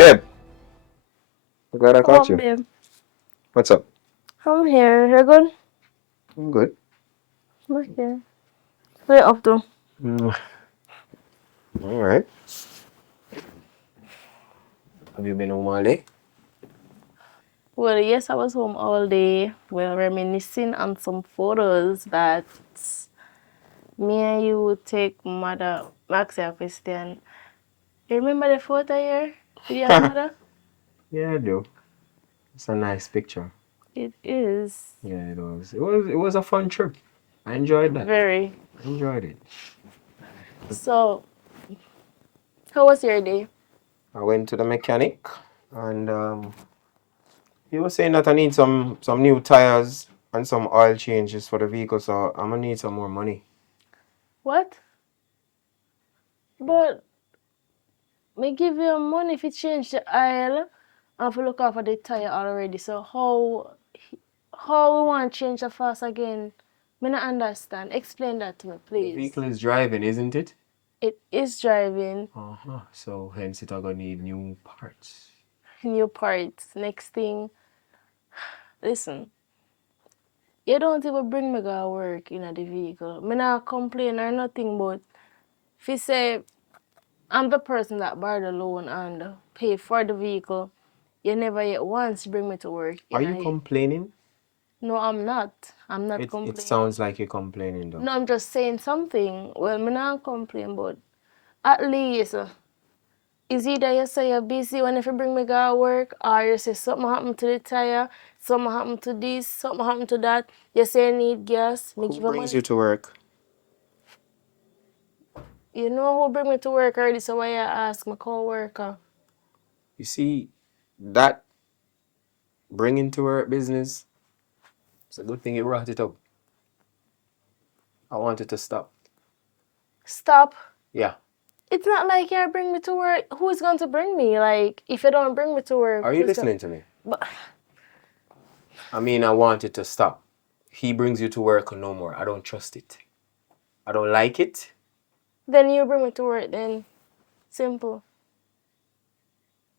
Babe, I'm glad I Come caught on, you. babe. What's up? I'm here. You're good? I'm good. Okay. What you up to? Mm, all right. Have you been home all day? Well, yes, I was home all day. Well, reminiscing on some photos that me and you would take mother. Maxi a question. You remember the photo here? With your mother? Yeah, I do. It's a nice picture. It is. Yeah, it was. It was a fun trip. I enjoyed that. Very. I enjoyed it. So, how was your day? I went to the mechanic and he was saying that I need some new tires and some oil changes for the vehicle, so I'm gonna need some more money. What? But me give you money if you change the oil and if you look after the tire already. So how we want to change the fast again? Me not understand. Explain that to me, The please. vehicle is driving, isn't it? It is driving Uh-huh. So hence it are gonna need new parts. new parts. Next thing, listen. You don't even bring me to work in the vehicle. Me not complain or nothing, but if you say I'm the person that borrowed the loan and pay for the vehicle, you never yet once bring me to work. Are you complaining? No, I'm not. I'm not It complaining. sounds like you're complaining though. No, I'm just saying something. Well, me not complain, but at least is either you say you're busy when if you bring me to work, or you say something happened to the tire, something happened to this, something happened to that. You say you need gas, me Who give you brings money. you to work? You know who bring me to work already, so why you ask my co-worker? You see, that bringing to work business, it's a good thing you brought it up. I want it to stop. Stop. Yeah. It's not like you bring me to work. Who's going to bring me? Like, if you don't bring me to work, Are you listening to me? But I mean, I want it to stop. He brings you to work no more. I don't trust it. I don't like it. then you bring me to work. Then simple.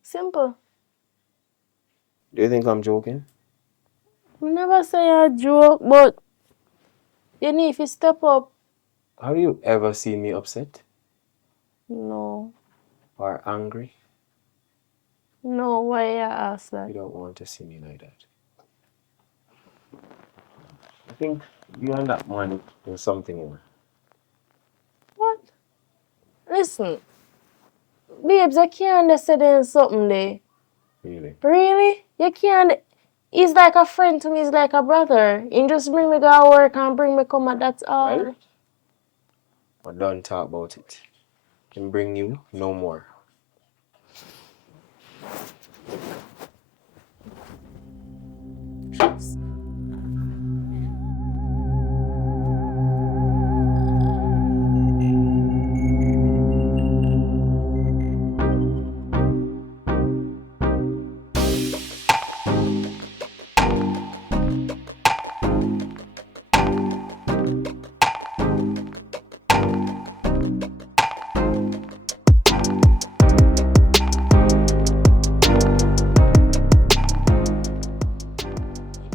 Simple. Do you think I'm joking? I never say a joke, but you need to step up. Have you ever seen me upset No. or angry? No, why you ask that? You don't want to see me like that. I think you and that man do something more. What? Listen, babes, I can't understand there's something there. Really? Really? You can't. He's like a friend to me. He's like a brother. You just bring me to work and bring me come, and that's all. Well, but don't talk about it. Can bring you no more.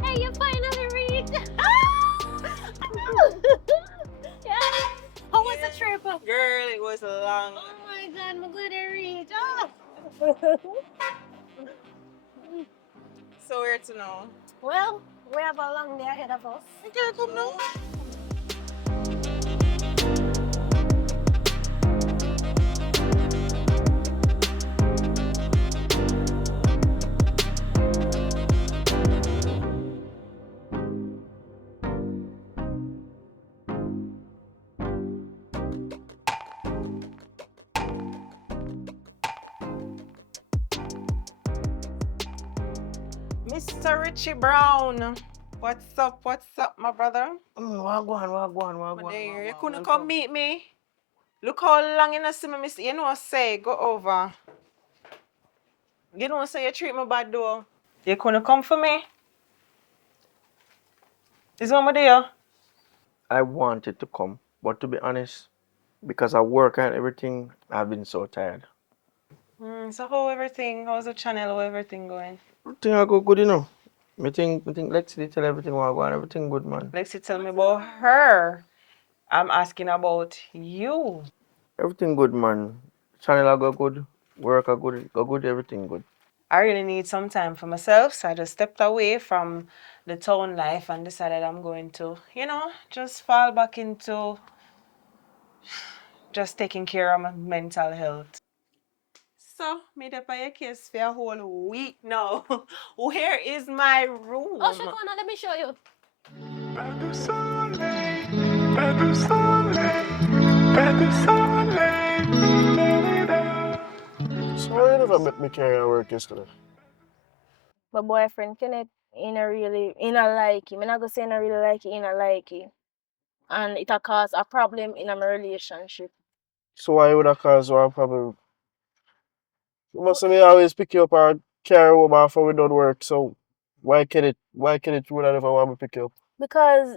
Hey, you finally reached! Yes! How was the trip? Girl, it was long. Oh my god, I'm glad I reached. Oh. So weird to know. Well, we have a long day ahead of us. Okay, come now. Mr. Richie Brown. What's up? What's up, my brother? Wagwan. There, you couldn't come meet me. Look how long you not see me, miss. You know what say, go over. You don't say you treat me bad though. You couldn't come for me. Is mama there? I wanted to come, but to be honest, because I work and everything, I've been so tired. So how's the channel, how everything going? Everything I go good, you know. Me think Lexi tell everything what I want, everything good, man. Lexi, tell me about her. I'm asking about you. Everything good, man. Channel I go good, work I good, everything good. I really need some time for myself, so I just stepped away from the town life and decided I'm going to, just fall back into just taking care of my mental health. So, me dey by your case for a whole week now. Where is my room? Oh, Shakwana, let me show you. So why you never met me carry her work yesterday? My boyfriend Kenneth, he not like him. I'm not gonna say I not really like it, he not like it. And it a cause a problem in my relationship. So why would that cause one problem? You must say me always pick you up or carry home after we done work, so why can it would never want me pick you up? Because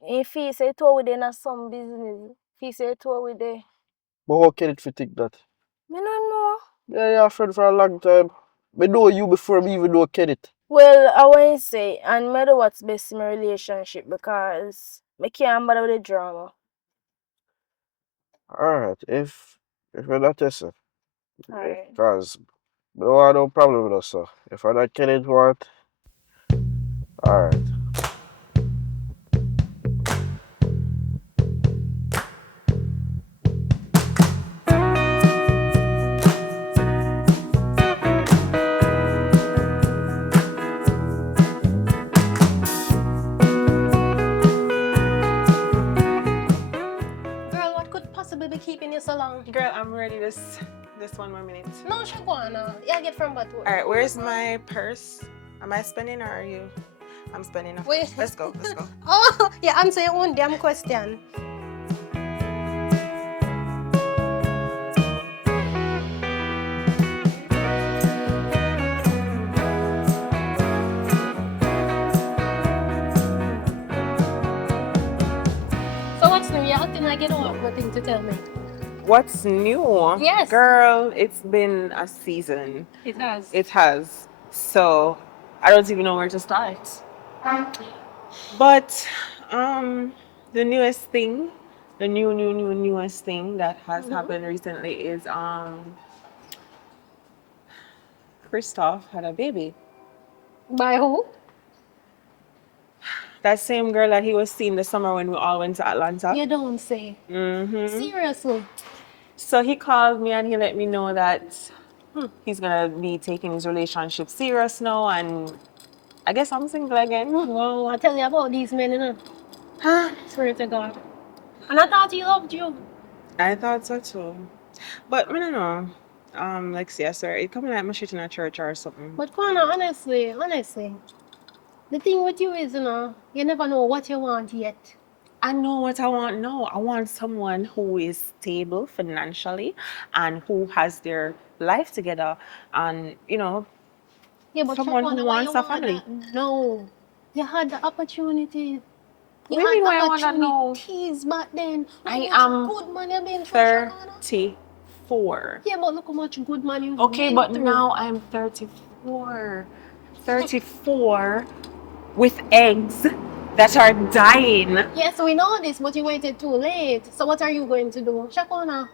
if he say to with in some business, if he say to with the But how can it fit think that? me no know. Yeah, you're a friend for a long time. Me know you before me even know Kenneth. Well, I want to say, and me do what's best in my relationship because me can't bother with the drama. Alright, if you're not testing, Alright. cause we don't have no problem with us, so if I not Kenneth want, alright. Girl, what could possibly be keeping you so long? Girl, I'm ready this 1 more minute. No, Shakwana. Yeah, get from but. Alright, where's my purse? Am I spending or are you? I'm spending. Of Wait. course. Let's go. Oh, yeah, answer your own damn question. So what's new? You're acting like you don't have nothing to tell me. What's new? Yes. Girl, it's been a season. It has. It has. So I don't even know where to start. But the newest thing, the newest thing that has happened recently is Christoph had a baby. By who? That same girl that he was seeing the summer when we all went to Atlanta. You don't say. Seriously. So he called me and he let me know that he's gonna be taking his relationship serious now, and I guess I'm single again. Well, I tell you about these men, you know. Huh? Swear to God. And I thought he loved you. I thought so too. But I don't know. Like yeah, sir, it coming like my shit in a church or something. But Kwana, honestly, the thing with you is, you never know what you want yet. I know what I want now. I want someone who is stable financially and who has their life together, and Yeah, but someone who Shakwana, why wants you a want family. that? No. You had the opportunity. What do you mean why I want that now? opportunities back then. Look I how much am good man you've been through, Shakwana. 34. Yeah, but look how much good man you've Okay, been but through. now I'm 34. 34 with eggs that are dying. Yes, we know this, but you waited too late. So what are you going to do? Shakwana,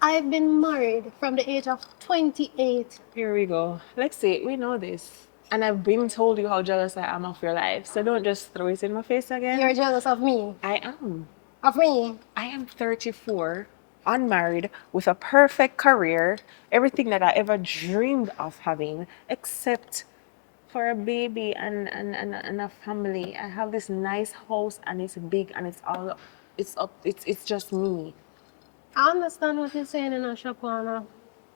I've been married from the age of 28. Here we go. Let's see, we know this. And I've been told you how jealous I am of your life. So don't just throw it in my face again. You're jealous of me. I am. Of me. I am 34, unmarried, with a perfect career, everything that I ever dreamed of having, except for a baby and a family. I have this nice house and it's big and it's just me. I understand what you're saying in Shakwana.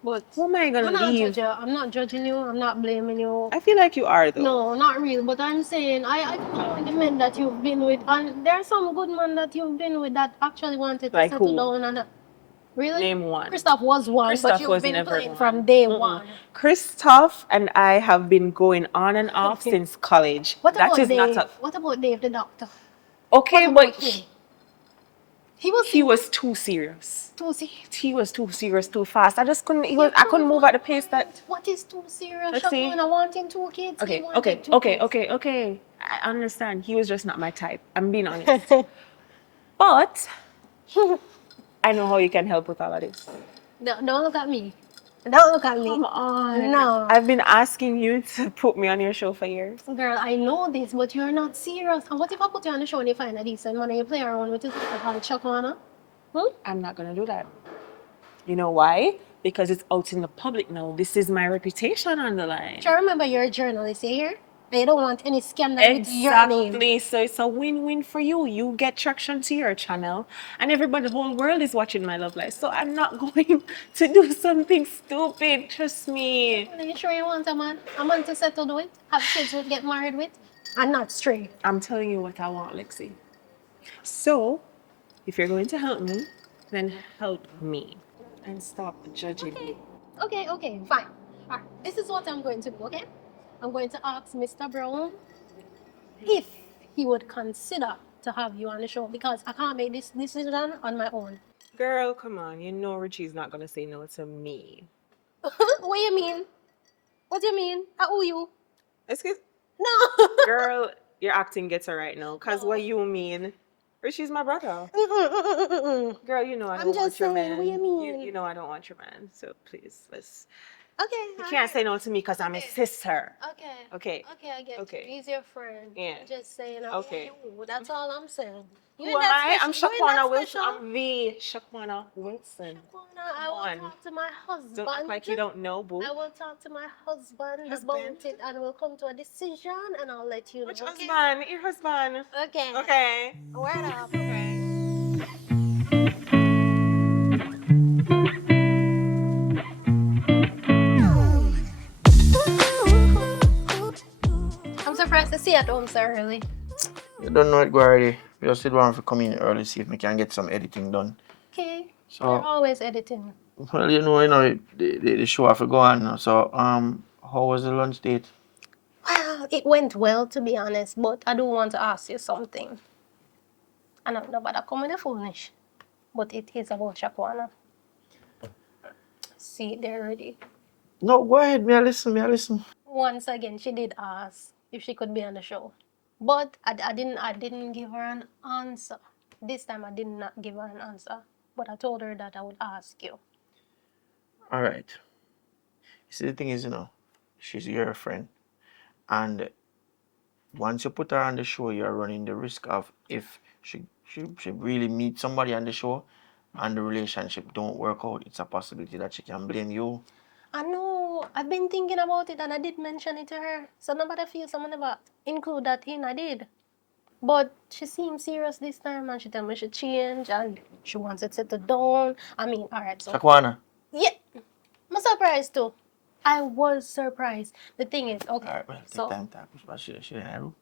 But Who am I gonna leave? I'm not judging you. I'm not blaming you. I feel like you are though. No, not real. But I'm saying I know the men that you've been with, and there are some good men that you've been with that actually wanted to Like settle who? down. And really, Name one. Christoph was one, Christoph but you've was been never playing one. from day one. Christoph and I have been going on and off Okay. since college. What That about is Dave? not a... What about Dave, the doctor? Okay, What but about him? He was too serious. too serious. He was too serious, too fast. I just couldn't. I couldn't move at the pace that. What is too serious? Let's see. Shakuna wanting 2 kids. Okay, he wanted 2 okay, kids. okay. I understand. He was just not my type. I'm being honest. But I know how you can help with all of this. Don't look at me. Don't look at me. Come on. No. I've been asking you to put me on your show for years. Girl, I know this, but you're not serious. And what if I put you on the show and you find a decent man and you play around with it called Shakwana? I'm not gonna do that. You know why? Because it's out in the public now. This is my reputation on the line. Sure, remember you're a journalist here? And you don't want any scandal with your name. Exactly. So it's a win-win for you. You get traction to your channel, and everybody, the whole world is watching my love life. So I'm not going to do something stupid. Trust me. Are you sure you want a man? A man to settle with? Have kids with, get married with? And not stray. I'm telling you what I want, Lexi. So, if you're going to help me, then help me. And stop judging me. Okay, fine. All right, this is what I'm going to do, okay? I'm going to ask Mr. Brown if he would consider to have you on the show because I can't make this decision on my own. Girl, come on. You know Richie's not going to say no to me. What do you mean? What do you mean? I owe you. Excuse? No. Girl, your acting gets her right now. Because what you mean? Richie's my brother. Girl, you know I don't want your man. What do you mean? You know I don't want your man. So please, let's... Okay. You can't say no to me because I'm his sister. Okay, Okay. I get Okay. you. He's your friend. Yeah. Just saying, Okay. That's all I'm saying. Who am I? I'm Shakwana Wilson. I'm the Shakwana Wilson. I will talk to my husband. Don't act like you don't know, boo. I will talk to my husband about it and we'll come to a decision and I'll let you know. Which husband? Your husband. Okay. Okay. Word up. Okay. I'm surprised to see you at home so early. You don't know it go already. We just sit down to come in early, see if we can get some editing done. Okay. So, You're always editing. well, the show have to go on now. So, how was the lunch date? Well, it went well to be honest, but I do want to ask you something. I know nobody coming foolish, but it is about Shakwana. See, they're ready. No, go ahead. Me I listen. Once again, she did ask if she could be on the show, but I didn't give her an answer. This time I did not give her an answer, but I told her that I would ask you. All right. You see, the thing is, she's your friend. And once you put her on the show, you're running the risk of if she really meets somebody on the show and the relationship don't work out, it's a possibility that she can blame you. I know. I've been thinking about it and I did mention it to her. So nobody feels I'm never include that in. I did. But she seemed serious this time and she told me she changed and she wants to settle down. I mean, alright, so... Shakwana. Yeah. I'm surprised too. I was surprised. The thing is, okay. Alright, well, take time to talk. But she in her room.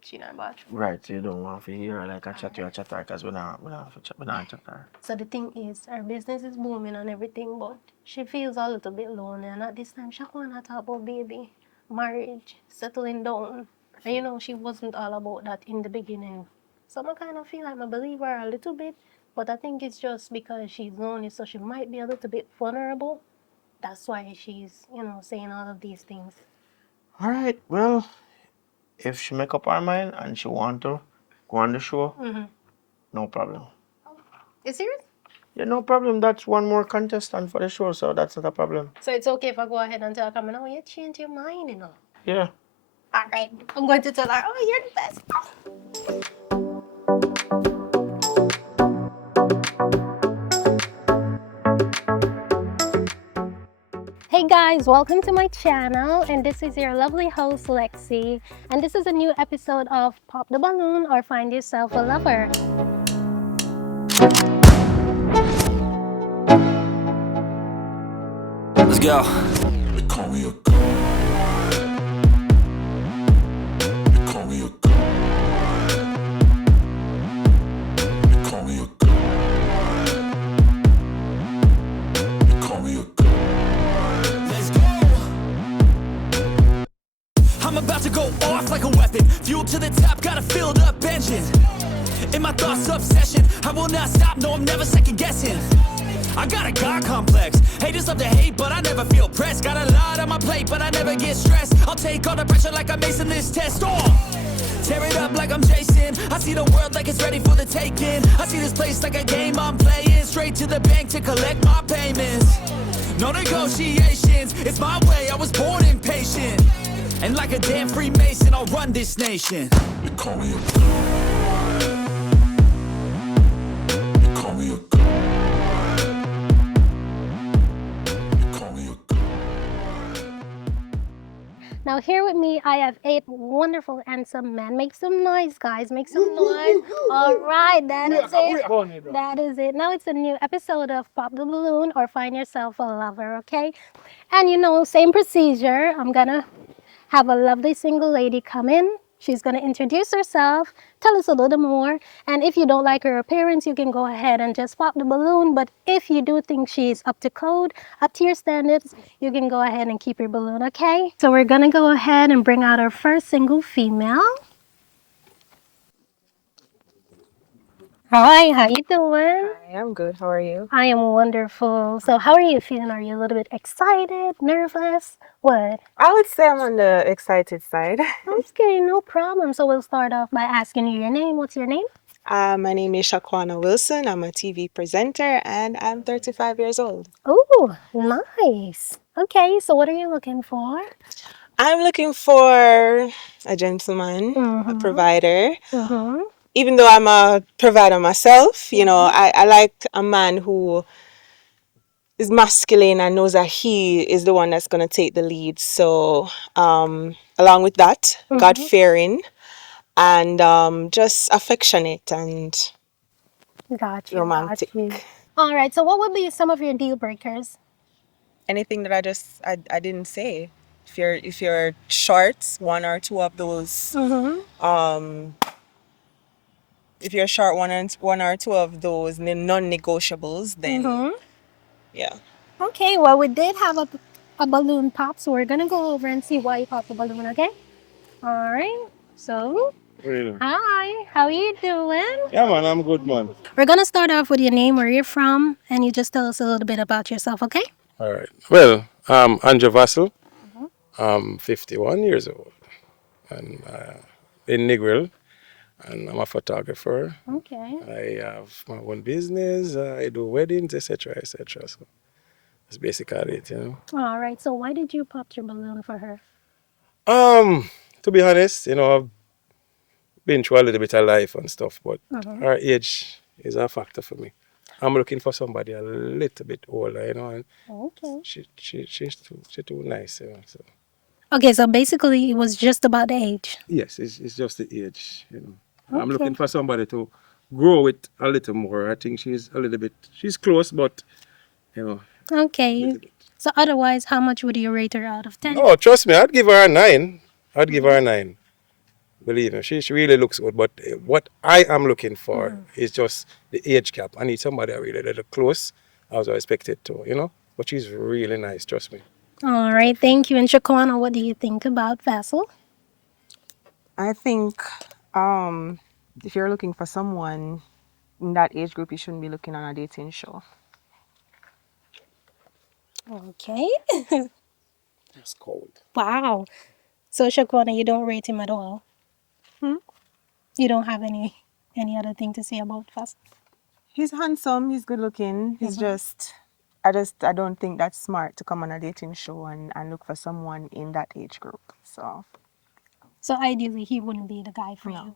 She not bad. Right, so you don't want to hear her like a chat because we're not chat her. So the thing is, her business is booming and everything, but she feels a little bit lonely. And at this time, she want to talk about baby, marriage, settling down. And she wasn't all about that in the beginning. So I kind of feel like I believe her a little bit, but I think it's just because she's lonely, so she might be a little bit vulnerable. That's why she's, saying all of these things. All right, well, if she make up her mind and she want to go on the show, no problem. You serious? Yeah, no problem. That's one more contestant for the show, so that's not a problem. So it's okay if I go ahead and tell her, you change your mind, Yeah. All right. I'm going to tell her, you're the best. Hey guys, welcome to my channel, and this is your lovely host Lexi, and this is a new episode of Pop the Balloon or Find Yourself a Lover. Let's go. They call me a god. They call me a god. They call me a god. They call me a god. Let's go. I'm about to go off like a weapon. Fuel to the top, got a filled up engine. In my thoughts, obsession. I will not stop, no, I'm never second guessing. I got a God complex. Haters love to hate, but I never feel pressed. Got a lot on my plate, but I never get stressed. I'll take all the pressure like I'm acing this test. Tear it up like I'm Jason. I see the world like it's ready for the taking. I see this place like a game I'm playing. Straight to the bank to collect my payments. No negotiations, it's my way, I was born impatient. And like a damn Freemason, I'll run this nation. They call me a god. They call me a god. They call me a god. Now here with me, I have 8 wonderful, handsome men. Make some noise, guys. Make some noise. All right, that is it. That is it. Now it's a new episode of Pop the Balloon or Find Yourself a Lover, okay? And you know, same procedure. I'm gonna have a lovely single lady come in. She's gonna introduce herself, tell us a little more. And if you don't like her appearance, you can go ahead and just pop the balloon. But if you do think she's up to code, up to your standards, you can go ahead and keep your balloon, okay? So we're gonna go ahead and bring out our first single female. Hi, how you doing? Hi, I'm good. How are you? I am wonderful. So how are you feeling? Are you a little bit excited, nervous? What? I would say I'm on the excited side. Okay, no problem. So we'll start off by asking you your name. What's your name? My name is Shaquana Wilson. I'm a TV presenter and I'm 35 years old. Oh, nice. Okay, so what are you looking for? I'm looking for a gentleman, a provider. Even though I'm a provider myself, you know, I like a man who is masculine and knows that he is the one that's going to take the lead. So, along with that, God-fearing and just affectionate and Got you, romantic. got you. All right, so what would be some of your deal breakers? Anything that I didn't say. If you're short, one or two of those. If you're short, one or two of those non-negotiables, then yeah. Okay, well, we did have a balloon pop, so we're gonna go over and see why you popped the balloon, okay? All right, so Really? hi, how you doing? Yeah, man, I'm good, man. We're gonna start off with your name, where you're from, and you just tell us a little bit about yourself, okay? All right. Well, I'm Andrew Vassell. I'm 51 years old and in Negril, and I'm a photographer. Okay. I have my own business. I do weddings, etc., etc. So that's basically it, you know. All right, so why did you pop your balloon for her? To be honest, you know, I've been through a little bit of life and stuff, but her age is a factor for me. I'm looking for somebody a little bit older, you know, and Okay. she's too nice, you know. So Okay, so basically it was just about the age. yes, it's just the age, you know. I'm looking for somebody to grow with a little more. I think she's close, but, you know, a Okay. little bit. So otherwise, how much would you rate her out of 10? Oh, trust me, I'd give her a 9. I'd give her a 9. Believe me, she really looks good. But what I am looking for is just the age gap. I need somebody really little close, as I expected to, you know. But she's really nice, trust me. All right, thank you. And Shaquana, what do you think about Vassal? I think if you're looking for someone in that age group, you shouldn't be looking on a dating show. Okay. That's cold. Wow. So Shaquana, you don't rate him at all? You don't have any other thing to say about Vassal? He's handsome, he's good looking. He's I don't think that's smart to come on a dating show and look for someone in that age group. So ideally, he wouldn't be the guy for you.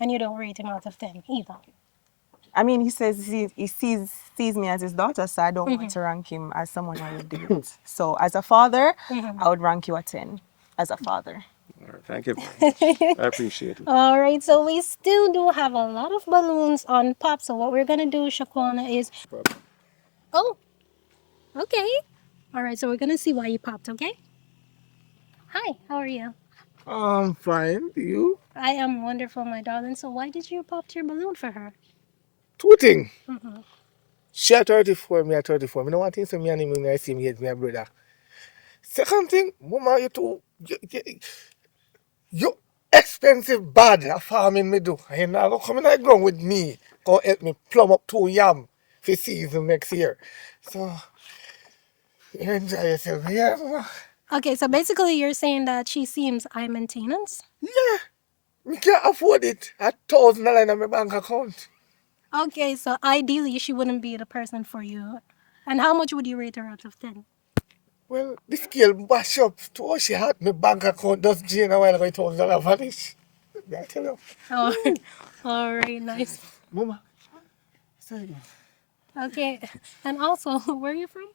And you don't rate him out of 10 either. I mean, he says he sees me as his daughter, so I don't want to rank him as someone I would date. So as a father, I would rank you a 10 as a father. All right, thank you very much. I appreciate it. All right, so we still do have a lot of balloons on pop. So what we're gonna do, Shaquana, is oh, okay. All right, so we're gonna see why you popped. Okay. Hi, how are you? I'm fine. You? I am wonderful, my darling. So why did you pop your balloon for her? Two things. She at 34, me at 34. Me no want things so me and him in the same age, me a brother. Second thing, mama, you expensive bad a farming me do. And now come in the ground with me. go help me plumb up 2 yam for season next year. So, you enjoy yourself, yeah, mama? Okay, so basically you're saying that she seems high maintenance? Yeah, we can't afford it. $1,000 in my bank account. Okay, so ideally she wouldn't be the person for you. And how much would you rate her out of 10? Well, the scale bash up to what she had my bank account just drain a while ago, $1,000 vanish. I tell you. Oh, all right, nice. Mama, say again. Okay, and also, where are you from?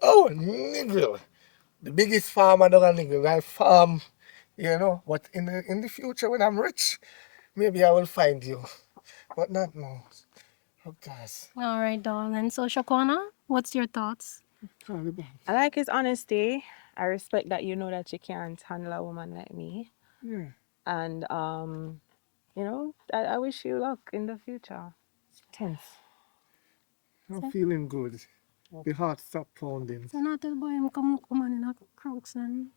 Oh, Nigel. The biggest farmer down in Nigel. I farm, but in the future when I'm rich, maybe I will find you. But not now. Oh, guys. All right, darling. So, Shakwana, what's your thoughts? I like his honesty. I respect that you know that you can't handle a woman like me. Yeah, And I wish you luck in the future. thanks. I'm feeling good. The heart stopped pounding. So, not tell boy him come on in a crooks and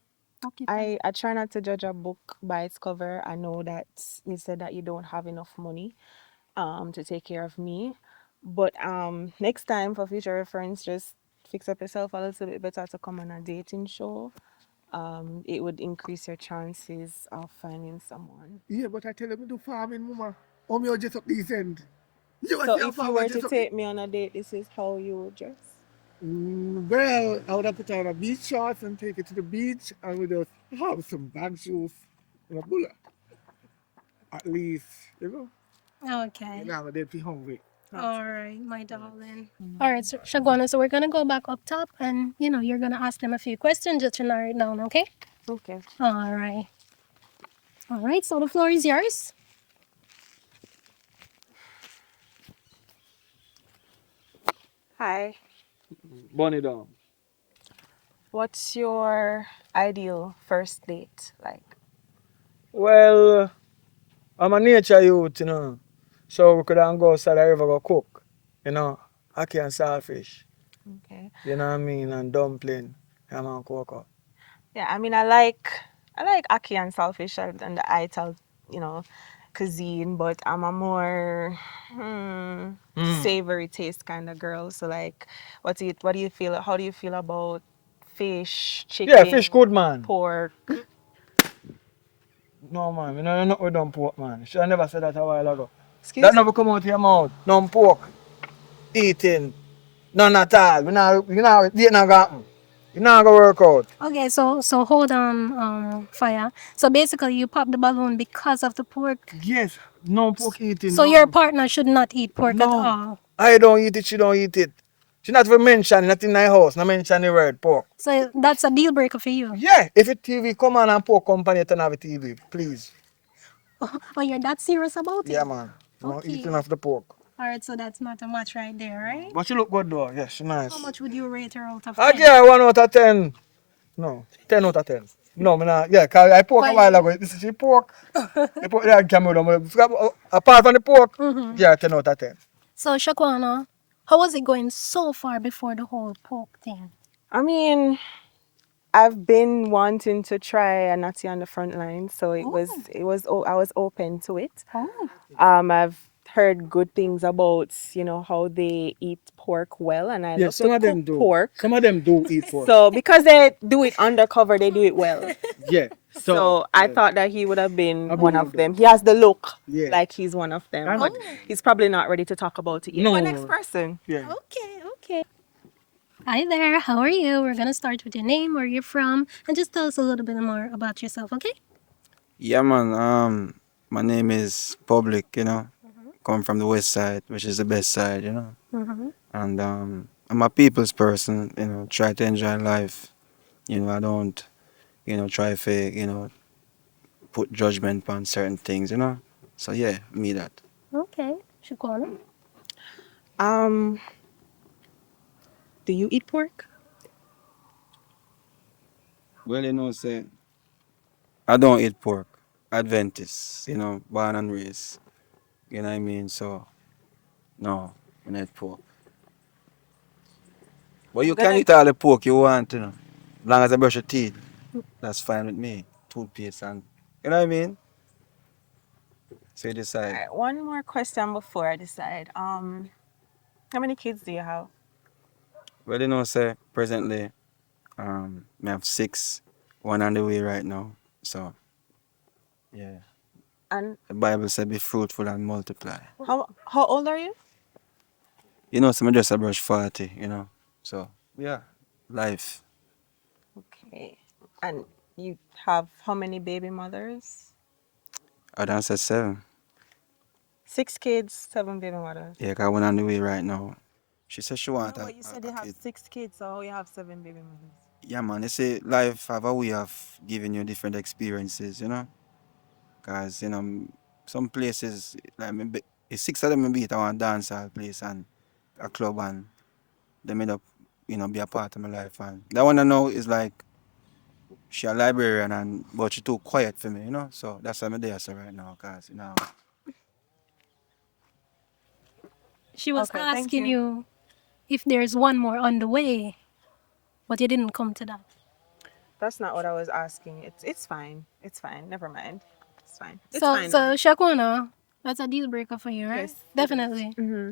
occupy. I try not to judge a book by its cover. I know that you said that you don't have enough money to take care of me. But next time for future reference, just fix up yourself a little bit better to come on a dating show. It would increase your chances of finding someone. Yeah, but I tell you, me do farming, mama. Me or just up this end. You So see a if you farmer were just to up take me on a date, this is how you would dress. Well, I would have put on a beach shorts and take it to the beach and we just have some bag shoes and a bullet. At least, Okay. now I'm dead hungry. All right, my darling. All right, so Shagwana, so we're gonna go back up top and you're gonna ask them a few questions just to narrow it down, okay? Okay. All right. All right, so the floor is yours. Hi. Bunny down. What's your ideal first date like? Well, I'm a nature youth. So we could go outside the river go cook. Ackee and saltfish. Okay. You know what I mean? And dumpling. Yeah, man, cocoa. Yeah, I mean, I like ackee and saltfish and the ital, cuisine, but I'm a more savory taste kind of girl. So like, what do you feel? How do you feel about fish, Yeah, chicken, fish good, man. pork? No, man. We know not with dumb pork, man. Should I never said that a while ago. Excuse That me? never come out of your mouth. No pork. Eating. None at all. We not eating a gotten. You not gonna work out. Okay, so hold on, Fire. So basically, you pop the balloon because of the pork. Yes, no pork eating. So no. your partner should not eat pork at No. all. I don't eat it, she don't eat it. She not even mention nothing in my house, not mention the word pork. So that's a deal breaker for you. Yeah, if a TV come on and pork company, turn off the TV, please. Oh, you're that serious about it? Yeah, man. No Okay. eating of the pork. All right, so that's not a match right there, right? But she look good though. Yes, she nice. How much would you rate her out of I 10? give her 1 out of 10. No, 10 out of 10. No, me not. Yeah, cause I pork a while ago. This is the pork. The pork that camera. Apart from the pork, yeah, 10 out of 10. So Shakwana, how was it going so far before the whole pork thing? I mean, I've been wanting to try a natty on the front line, so I was open to it. Oh. I've heard good things about how they eat pork well, and I love some to of them cook do. pork. Some of them do eat pork. So because they do it undercover, they do it well. Yeah. So I thought that he would have been I'll be one one of of them. He has the look Yeah. like he's one of them, I but know. he's probably not ready to talk about it yet. No. But next person. Yeah. Okay. Hi there, how are you? We're gonna start with your name, where you're from, and just tell us a little bit more about yourself, okay? Yeah, man. My name is Public. Come from the west side, which is the best side. Mm-hmm. And I'm a people's person. Try to enjoy life. I don't, try to, put judgment on certain things. So yeah, me that. Okay, Shakwana. Do you eat pork? Well, say I don't eat pork. Adventist, born and raised. You know what I mean? So no, I don't eat pork. But you can eat all the pork you want. As long as I brush your teeth, that's fine with me. Toothpaste and you know what I mean? So you All decide. right, one more question before I decide. How many kids do you have? Well, you know, say presently, I have 6, one on the way right now. So yeah, And the Bible said, "Be fruitful and multiply." how old are you? You know, so I just a brush 40. You know, so yeah, life. Okay. And you have how many baby mothers? I done said 7. 6 kids, 7 baby mothers. Yeah, got one on the way right now. She said she want No, but you said you a have kid. 6 kids, so you have 7 baby mothers. Yeah, man. They say life have a way of giving you different experiences. You know, cause some places like maybe 6 of them maybe at one dance hall place and a club, and they made up be a part of my life. And that one I know is like she a librarian, and but she too quiet for me. So that's why I'm there so right now, cause She was Okay, thank asking you. you if there's one more on the way, but you didn't come to that. That's not what I was asking. It's fine. It's fine. Never mind. It's fine. It's So, fine so now. Shakwana, that's a deal breaker for you, right? Yes. Definitely. Mm-hmm.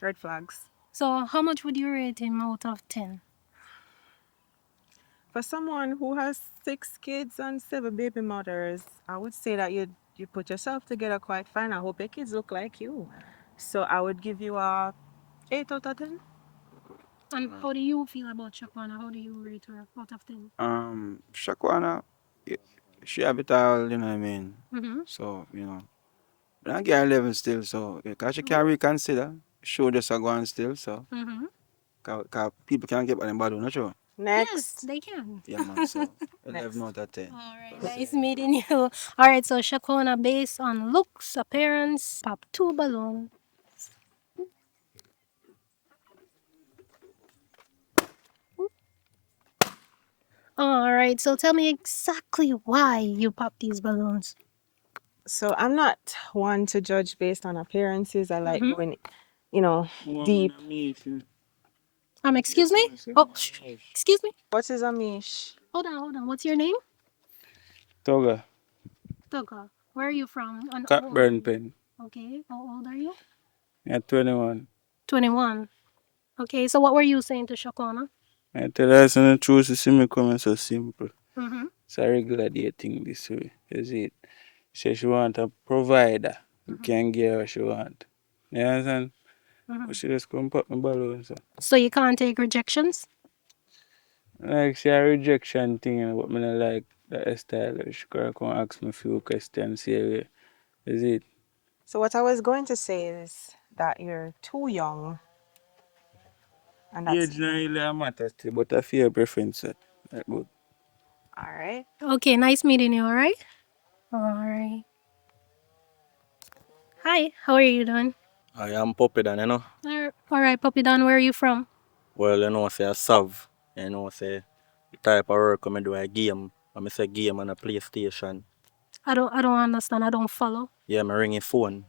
Red flags. So, how much would you rate him out of 10? For someone who has 6 kids and 7 baby mothers, I would say that you put yourself together quite fine. I hope your kids look like you. So I would give you a 8 out of 10. And how do you feel about Shakwana? How do you rate her out of 10? Shakwana, she have it all. You know what I mean? Mm-hmm. So but I get 11 still. So because she can reconsider, show just a go on still. So Mm-hmm. cause people can get by them bad, not sure. Yes, Next. they can. Yeah, man. So Next. 11 out of 10. All right, nice meeting you. All right, so Shakwana, based on looks, appearance, pop 2 balloon. All right, so tell me exactly why you pop these balloons. So I'm not one to judge based on appearances. I like Mhm. going, you know, deep. Excuse me? Oh, excuse me? What is a mish? Hold on. What's your name? Toga, Toga. Where are you from? And how old are Cockburn you? pen. Okay, how old are you? At 21. 21. Okay, so what were you saying to Shakwana? I tell her the truth, to see me coming so simple. Mm-hmm. It's a regular dating this way. You see it? She said she want a provider who can give her what she want. You understand? But she just come pop my balloon. So you can't take rejections? Like, she a rejection thing, but me not like that style. She could come ask me a few questions here. Is it? So what I was going to say is that you're too young, and that's Age not really a matter still, but I feel preference. Like, good. all right. Okay, nice meeting you, alright? Alright. Hi, how are you doing? I am Puppy Dan, Alright, Puppy Don, where are you from? Well, say I serve. Say the type of work I do a game. I say game on a PlayStation. I don't understand, I don't follow. Yeah, I ring a phone.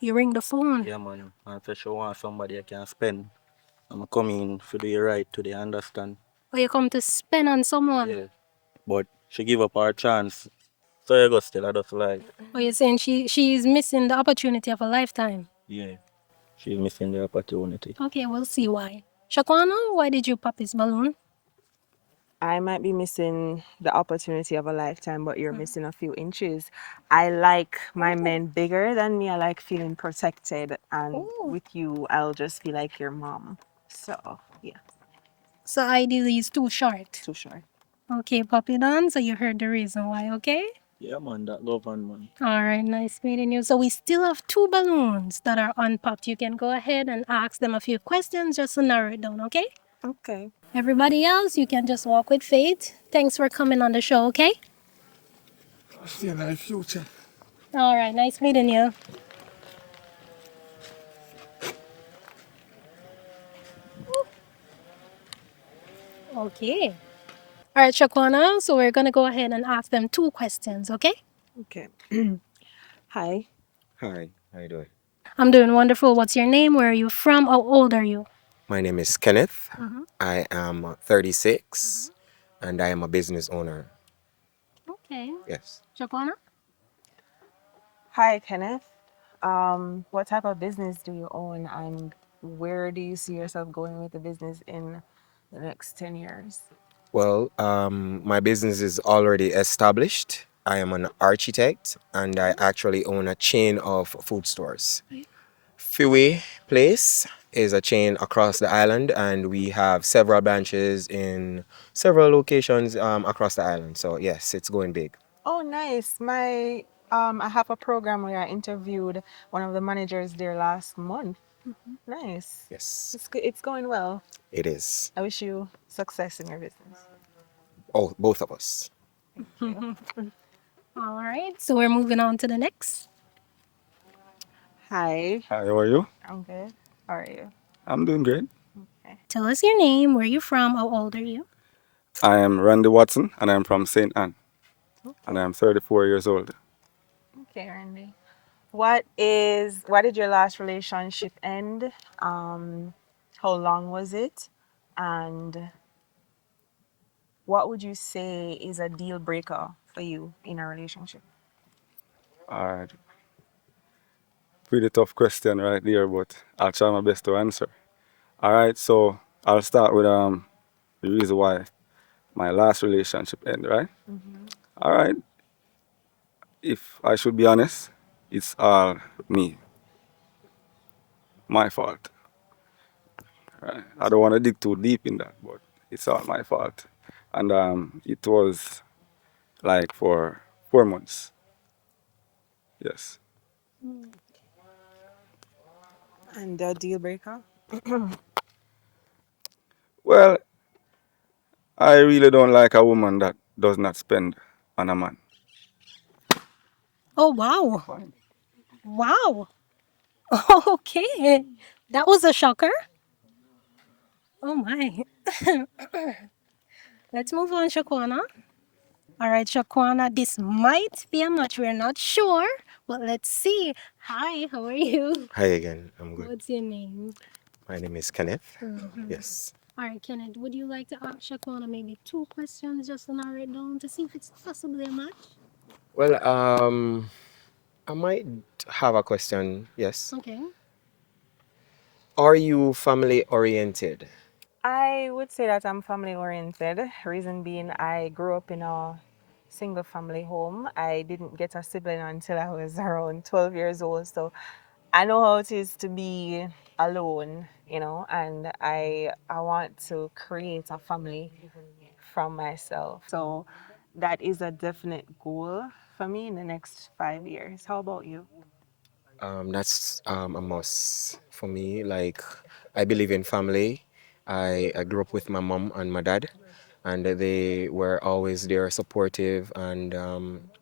You ring the phone. Yeah, man. And say she want somebody I can spend. I'm coming for the right to the understand. Or you come to spend on someone. Yeah. But she give up her chance. So you go still, I just like. Or you're saying she's missing the opportunity of a lifetime. Yeah. She's missing the opportunity. Okay, we'll see why. Shakwana, why did you pop this balloon? I might be missing the opportunity of a lifetime, but you're missing a few inches. I like my men bigger than me. I like feeling protected, and with you, I'll just feel like your mom. So yeah, So ideally it's too short. too short. Okay, Puppy Don, so you heard the reason why, okay? Yeah, man. That love and man. Alright, nice meeting you. So we still have 2 balloons that are unpopped. You can go ahead and ask them a few questions just to narrow it down, okay? Okay. Everybody else, you can just walk with faith. Thanks for coming on the show, okay? See in the future. Alright, nice meeting you. Okay. Alright, Shakwana, so we're gonna go ahead and ask them 2 questions, okay? Okay. Hi. Hi, how you doing? I'm doing wonderful. What's your name? Where are you from? How old are you? My name is Kenneth. Mm-hmm. I am 36 and I am a business owner. Okay. Yes. Shakwana? Hi, Kenneth. What type of business do you own, and where do you see yourself going with the business in the next 10 years? Well, my business is already established. I am an architect and I actually own a chain of food stores. Fiwe Place is a chain across the island, and we have several branches in several locations across the island. So, yes, it's going big. Oh, nice. I have a program where I interviewed one of the managers there last month. Nice. Yes, It's going well. it is. I wish you success in your business. Oh, both of us. Thank you. All right, so we're moving on to the next. Hi, Hi, how are you? I'm good. How are you? I'm doing great. Okay. Tell us your name, where you from, how old are you? I am Randy Watson and I'm from St. Anne and Okay. I am 34 years old. Okay, Randy. Why did your last relationship end? How long was it? And what would you say is a deal breaker for you in a relationship? All right, pretty tough question right there, but I'll try my best to answer. All right, so I'll start with the reason why my last relationship ended, right? All right, if I should be honest, it's all me, my fault. Right? I don't want to dig too deep in that, but it's all my fault. And it was like for 4 months. Yes. And a deal breaker? Well, I really don't like a woman that does not spend on a man. Oh, wow. Wow. Okay. That was a shocker. Oh, my. Let's move on, Shaquana. All right, Shaquana, this might be a match. We're not sure, but let's see. Hi, how are you? Hi again. I'm good. What's your name? My name is Kenneth. Mhm. Yes. All right, Kenneth, would you like to ask Shaquana maybe 2 questions just to narrow it down to see if it's possibly a match? Well, I might have a question. Yes. Okay. Are you family oriented? I would say that I'm family oriented. Reason being, I grew up in a single family home. I didn't get a sibling until I was around 12 years old. So I know how it is to be alone, and I want to create a family from myself. So that is a definite goal for me in the next 5 years. How about you? That's a must for me. Like, I believe in family. I grew up with my mom and my dad, and they were always there supportive, and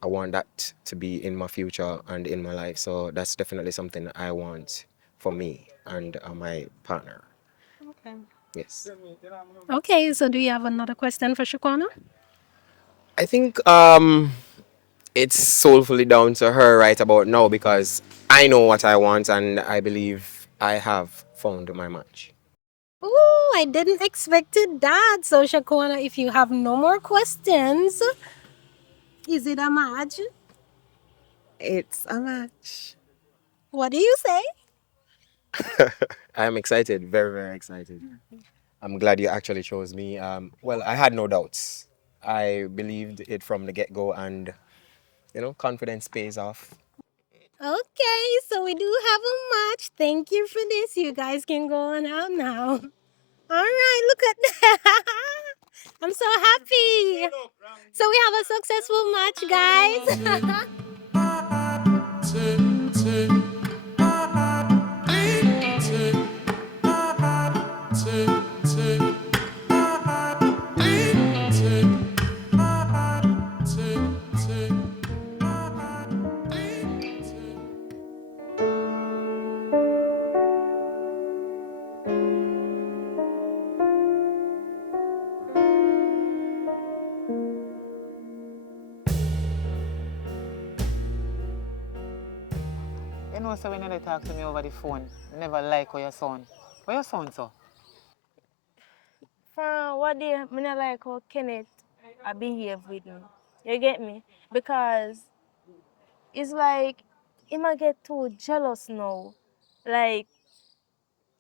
I want that to be in my future and in my life. So that's definitely something I want for me and my partner. Okay. Yes. Okay, so do you have another question for Shaquana? I think it's soulfully down to her right about now because I know what I want and I believe I have found my match. Ooh, I didn't expect it that. So, Shaquana, if you have no more questions, is it a match? It's a match. What do you say? I'm excited, very, very excited. I'm glad you actually chose me. Well, I had no doubts. I believed it from the get go, and confidence pays off. Okay, so we do have a match. Thank you for this. You guys can go on out now. All right, look at that. I'm so happy. So we have a successful match, guys. You know, so when you talk to me over the phone, I never like how you sound. Where you sound so? From what day, me not like how Kenneth behave with me. You get me? Because it's like he might get too jealous now. Like,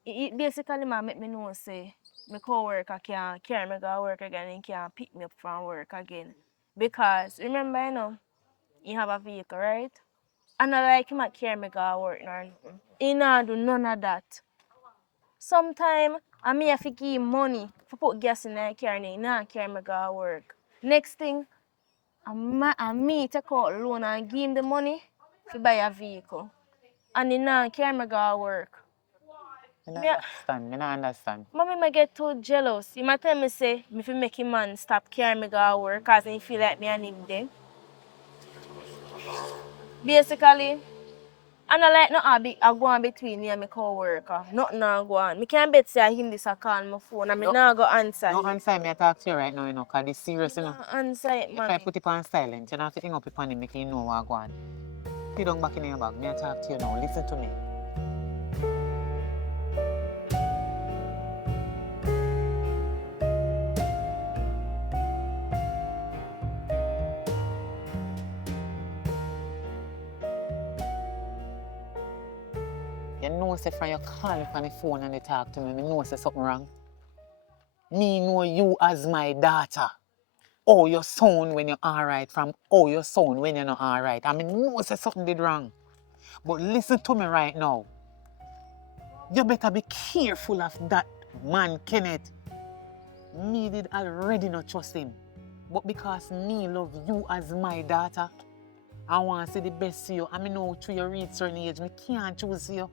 it basically might make me know, say, my co-worker can't carry me to work again and can't pick me up from work again. Because, remember, you have a vehicle, right? And I like him at carry me to work or nothing. He not do none of that. Sometimes, I may have to give him money for put gas in the car and he not carry me to work. Next thing, I me take out loan and give him the money to buy a vehicle. And he not carry me to work. I understand. I understand. Mommy might get too jealous. He might tell me say, me fi make him man stop carrying me to work cause he feel like me and him there. Basically, I don't like nothing go on between me and my co-worker. Nothing go on. Me can't bet say him this a call my phone and me not go answer Don't him. answer me. I talk to you right now, because this serious, Answer it, If I mommy. put it on silent, you don't have to hang up upon him, make you know what going on. Sit down back in your bag. Me I talk to you now. Listen to me. You know, say from you call me on the phone and you talk to me, me know say something wrong. Me know you as my daughter. Oh, you sound when you're alright from oh, you sound when you're not alright. I mean, know say something did wrong. But listen to me right now. You better be careful of that man, Kenneth. Me did already not trust him. But because me love you as my daughter, I want to see the best of you. I mean, know through you reach certain age, me can't choose you.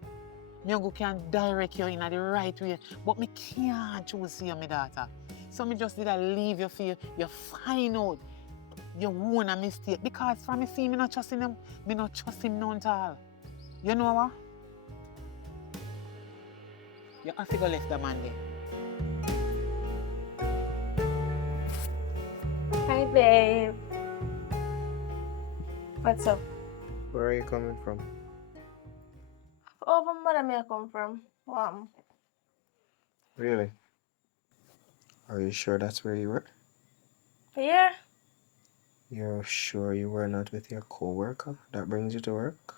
Me can direct you in the right way, but me can't choose you, my daughter. So me just did I leave you for you find out you own a mistake. Because from me see me not trusting him, me not trust him none at all. You know what? You have to go left the man there. Hi, babe. What's up? Where are you coming from? Oh, from where may I come from? What? Really? Are you sure that's where you were? Yeah. You're sure you were not with your co-worker that brings you to work?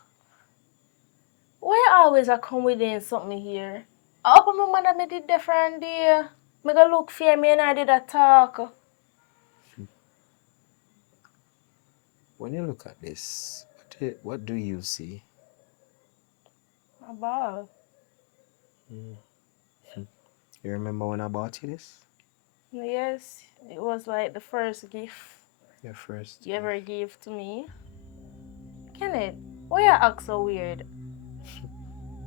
Why you always a come within something here? I open my mother me did different day. Me go look for me and I did a talk. When you look at this, what do you see? A ball. You remember when I bought you this? Yes, it was like the first gift Your first you ever gave to me. Kenneth, why you act so weird?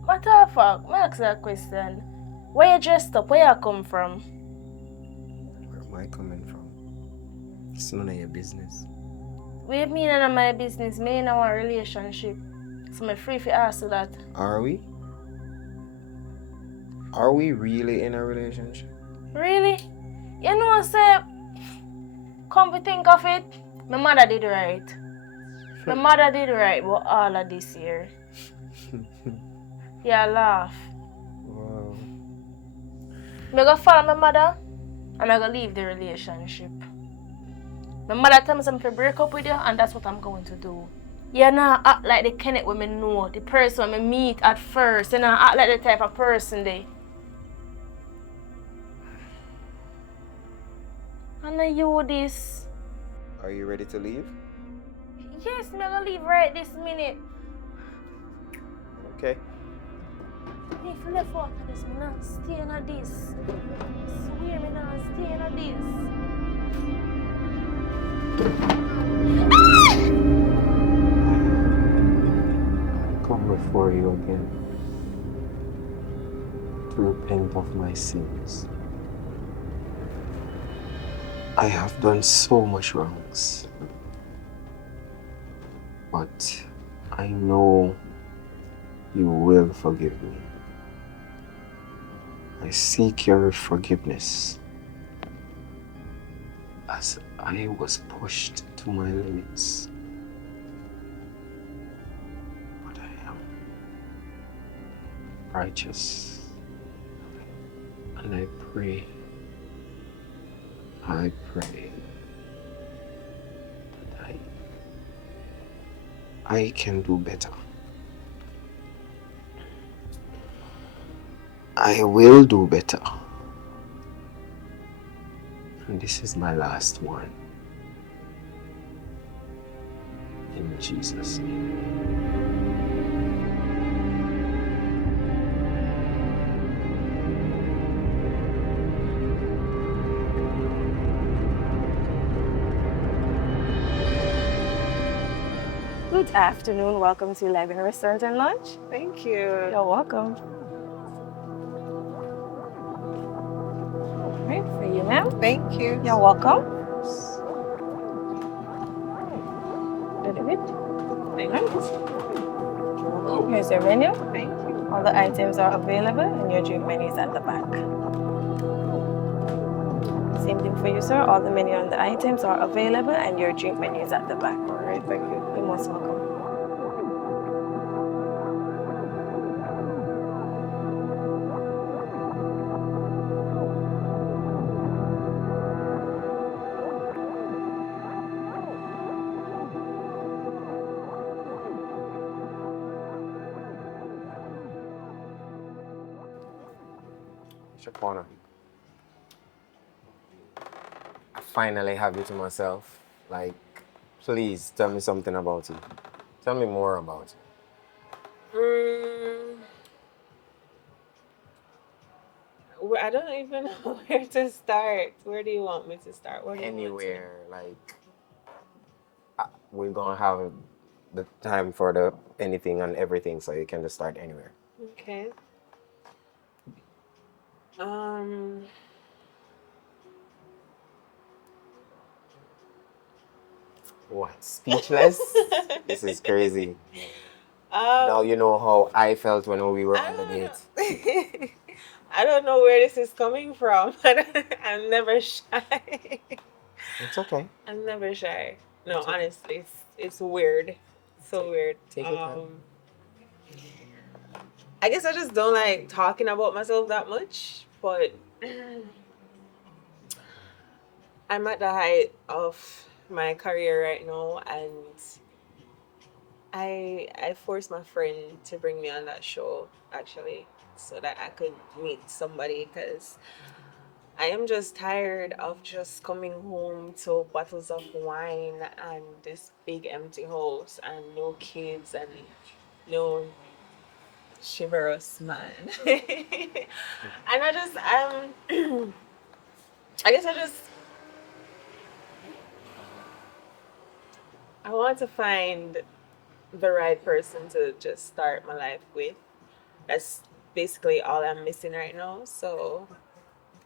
Matter of fact, me ask you a question. Where you dressed up? Where you come from? Where am I coming from? It's none of your business. We mean none of my business. Me in our relationship. So I'm free to ask you that. Are we? Are we really in a relationship? Really? You know, say, come to think of it, my mother did right. My mother did right with all of this year. Yeah, laugh. Wow. I'm going to follow my mother and I'm going to leave the relationship. My mother tells me I'm to break up with you and that's what I'm going to do. You not act like the Kenneth when I know, the person when I meet at first. You not act like the type of person they. And I you this. Are you ready to leave? Yes, I'm going to leave right this minute. Okay. If you left out of this, I'm not staying at this. I swear I'm not staying at I come before you again to repent of my sins. I have done so much wrongs, but I know you will forgive me. I seek your forgiveness as I was pushed to my limits. But I am righteous, and I pray that I can do better. I will do better. And this is my last one. In Jesus' name. Good afternoon. Welcome to Live in Restaurant and Lunch. Thank you. You're welcome. Right for you, ma'am. Thank you. You're welcome. Little bit. Thank Right. you. Welcome. Here's your menu. Thank you. All the items are available and your drink menu is at the back. Same thing for you, sir. All the menu on the items are available and your drink menu is at the back. All right, thank you. You're most welcome. Shapona, I finally have you to myself. Like, please tell me something about you. Tell me more about you. I don't even know where to start. Where do you want me to start? Where do you want Anywhere, like, we're gonna have the time for the anything and everything, so you can just start anywhere. Okay. What? Speechless? This is crazy. Now you know how I felt when we were on the date. I don't know where this is coming from. I'm never shy. It's okay. I'm never shy. No, It's okay. honestly, it's weird. So weird. Take your time. I guess I just don't like talking about myself that much, but I'm at the height of my career right now, and I forced my friend to bring me on that show actually, so that I could meet somebody, because I am just tired of just coming home to bottles of wine and this big empty house and no kids and no chivalrous man. And I guess I want to find the right person to just start my life with. That's basically all I'm missing right now. So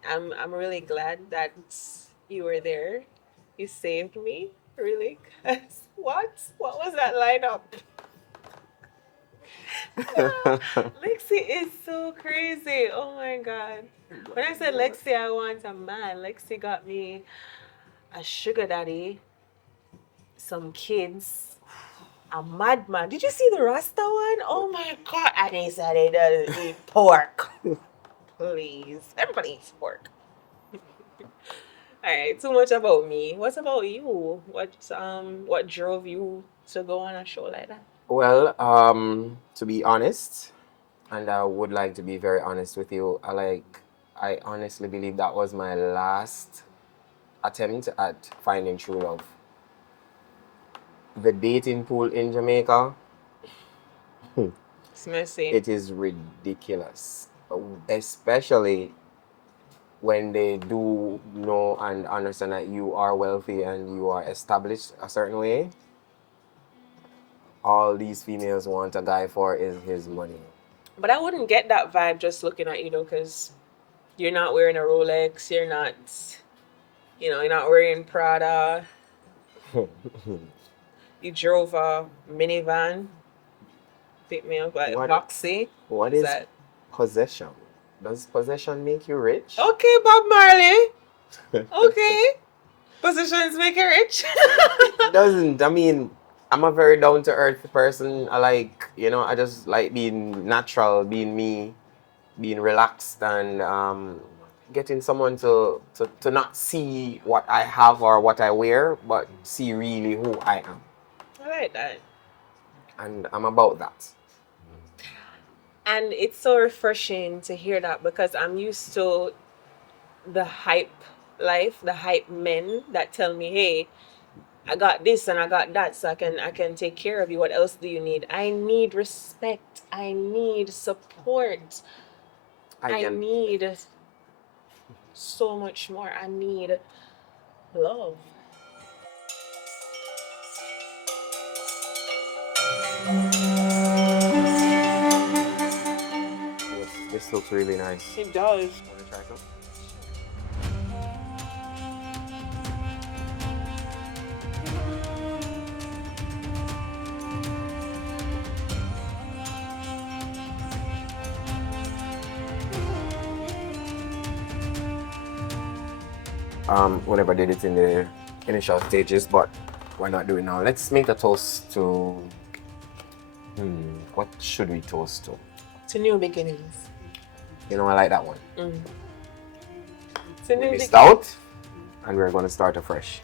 I'm really glad that you were there. You saved me, really. 'Cause what was that lineup? Lexi is so crazy. Oh my god. When I said Lexi, I want a man. Lexi got me a sugar daddy, some kids, a madman. Did you see the Rasta one? Oh my god. And he said he doesn't eat pork. Please. Everybody eats pork. Alright, too much about me. What about you? What drove you to go on a show like that? Well, to be honest, and I would like to be very honest with you, I honestly believe that was my last attempt at finding true love. The dating pool in Jamaica, It's messy. it is ridiculous. Especially when they do know and understand that you are wealthy and you are established a certain way. All these females want a guy for is his money. But I wouldn't get that vibe just looking at you though, because you're not wearing a Rolex, you're not wearing Prada. You drove a minivan, pick me up at Boxy. What is that? Possession? Does possession make you rich? Okay, Bob Marley. Okay. Possessions make you rich. It doesn't. I mean, I'm a very down to earth person. I just like being natural, being me, being relaxed, and getting someone to not see what I have or what I wear, but see really who I am. I like that. And I'm about that. And it's so refreshing to hear that because I'm used to the hype life, the hype men that tell me, hey, I got this and I got that, so I can take care of you. What else do you need? I need respect. I need support. I need so much more. I need love. Yes, this looks really nice. It does. Wanna try some? Whenever I did it in the initial stages, but we're not doing now. Let's make a toast to. What should we toast to? To new beginnings. You know, I like that one. To new We beginnings. missed out, and we're going to start afresh.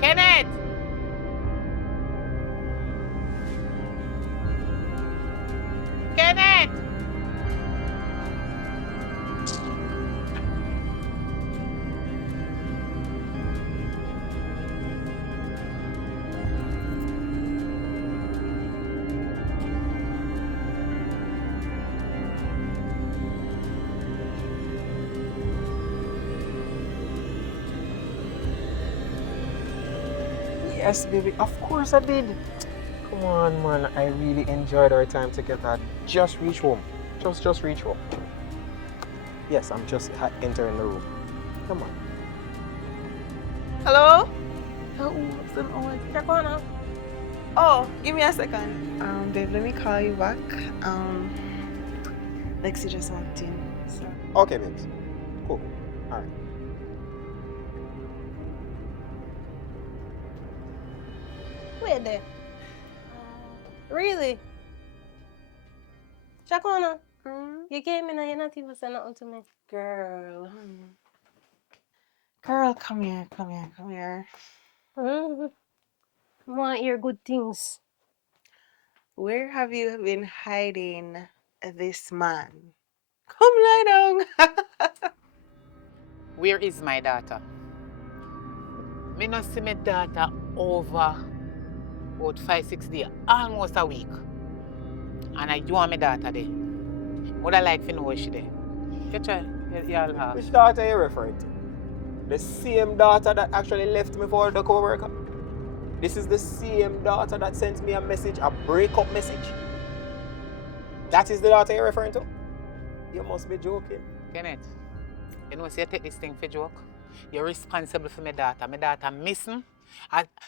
Kenneth! Kenneth! Yes, baby. Of course I did. Come on, man. I really enjoyed our time together. Just reach home. Just reach home. Yes, I'm just entering the room. Come on. Hello? Shakwana. Oh, give me a second. Babe, let me call you back. Lexi just walked in. So. Okay, babes. Cool. All right. Wait there. Really? Shakwana, you came in and you're not even saying nothing to me. Girl. Girl, come here. I want to hear good things. Where have you been hiding this man? Come lie down. Where is my daughter? Me not see my daughter over about 5-6 days, almost a week. And you want my daughter there. Would I like to know where she there? Get y'all have. Which daughter are you referring to? The same daughter that actually left me for the co-worker? This is the same daughter that sent me a message, a breakup message? That is the daughter you're referring to? You must be joking. Kenneth, you know, say you take this thing for joke. You're responsible for my daughter. My daughter missing.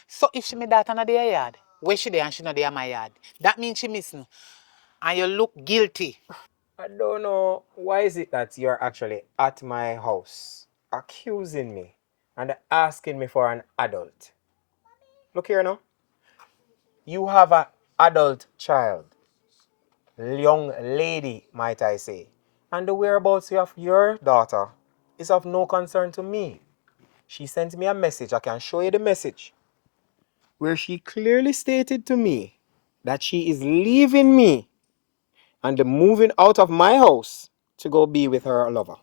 So if my daughter not there yard, where she there and she not there my yard? That means she missing. And you look guilty. I don't know why is it that you're actually at my house accusing me and asking me for an adult. Look here now. You have an adult child. Young lady, might I say. And the whereabouts of your daughter is of no concern to me. She sent me a message. I can show you the message. Where she clearly stated to me that she is leaving me and moving out of my house to go be with her lover.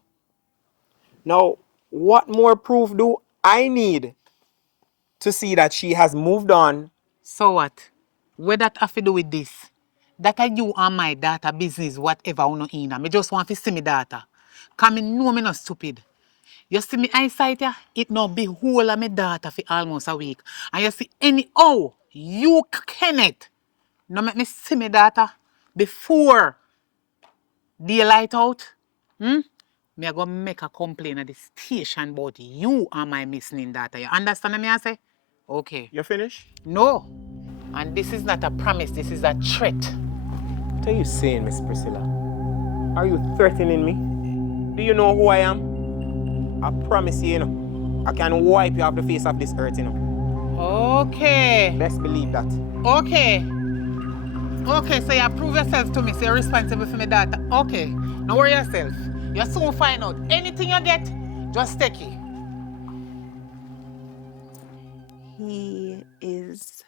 Now, what more proof do I need to see that she has moved on? So what? What that have to do with this? That are you and my daughter business, whatever you know in. Me just want to see my daughter. Cause me know me not stupid. You see me eyesight yeah? It now be whole of my daughter for almost a week. And you see anyhow, you Kenneth, no make me see my daughter before daylight out. Me a go make a complaint at the station about you and my missing daughter. You understand me I say? Okay. You finished? No. And this is not a promise, this is a threat. What are you saying, Miss Priscilla? Are you threatening me? Do you know who I am? I promise you, you know, I can wipe you off the face of this earth, you know. Okay. Best believe that. Okay. Okay, so you prove yourself to me, so you're responsible for my daughter. Okay. Don't worry yourself. You'll soon find out. Anything you get, just take it. He is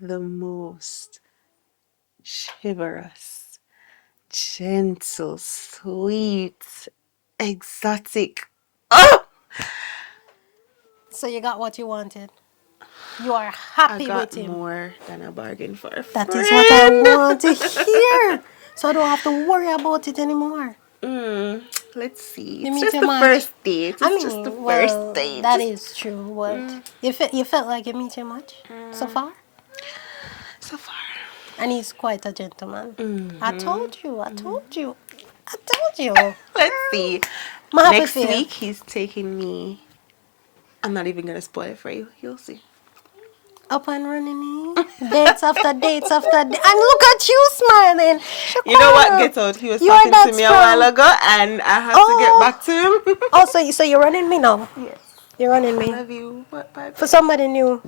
the most chivalrous, gentle, sweet, exotic. Oh! So you got what you wanted. You are I happy got with him. more than a bargain for a That friend. is what I want to hear. So I don't have to worry about it anymore. Let's see. You It's meet just your the match. first date. I It's just the mean, first well, date. that is true. But you felt like you meet your match so far? So far. And he's quite a gentleman. I told you. I told you. Let's see. I'm happy Next for you. week, he's taking me. I'm not even going to spoil it for you. You'll see. Up and running, dates after dates after dates. And look at you smiling. You know what? Shaquana, Get out. He was you are talking to that me a while strong. ago, and I have to get back to him. Oh, so you're running me now? Yes. You're running I me. love you. Bye. For somebody new.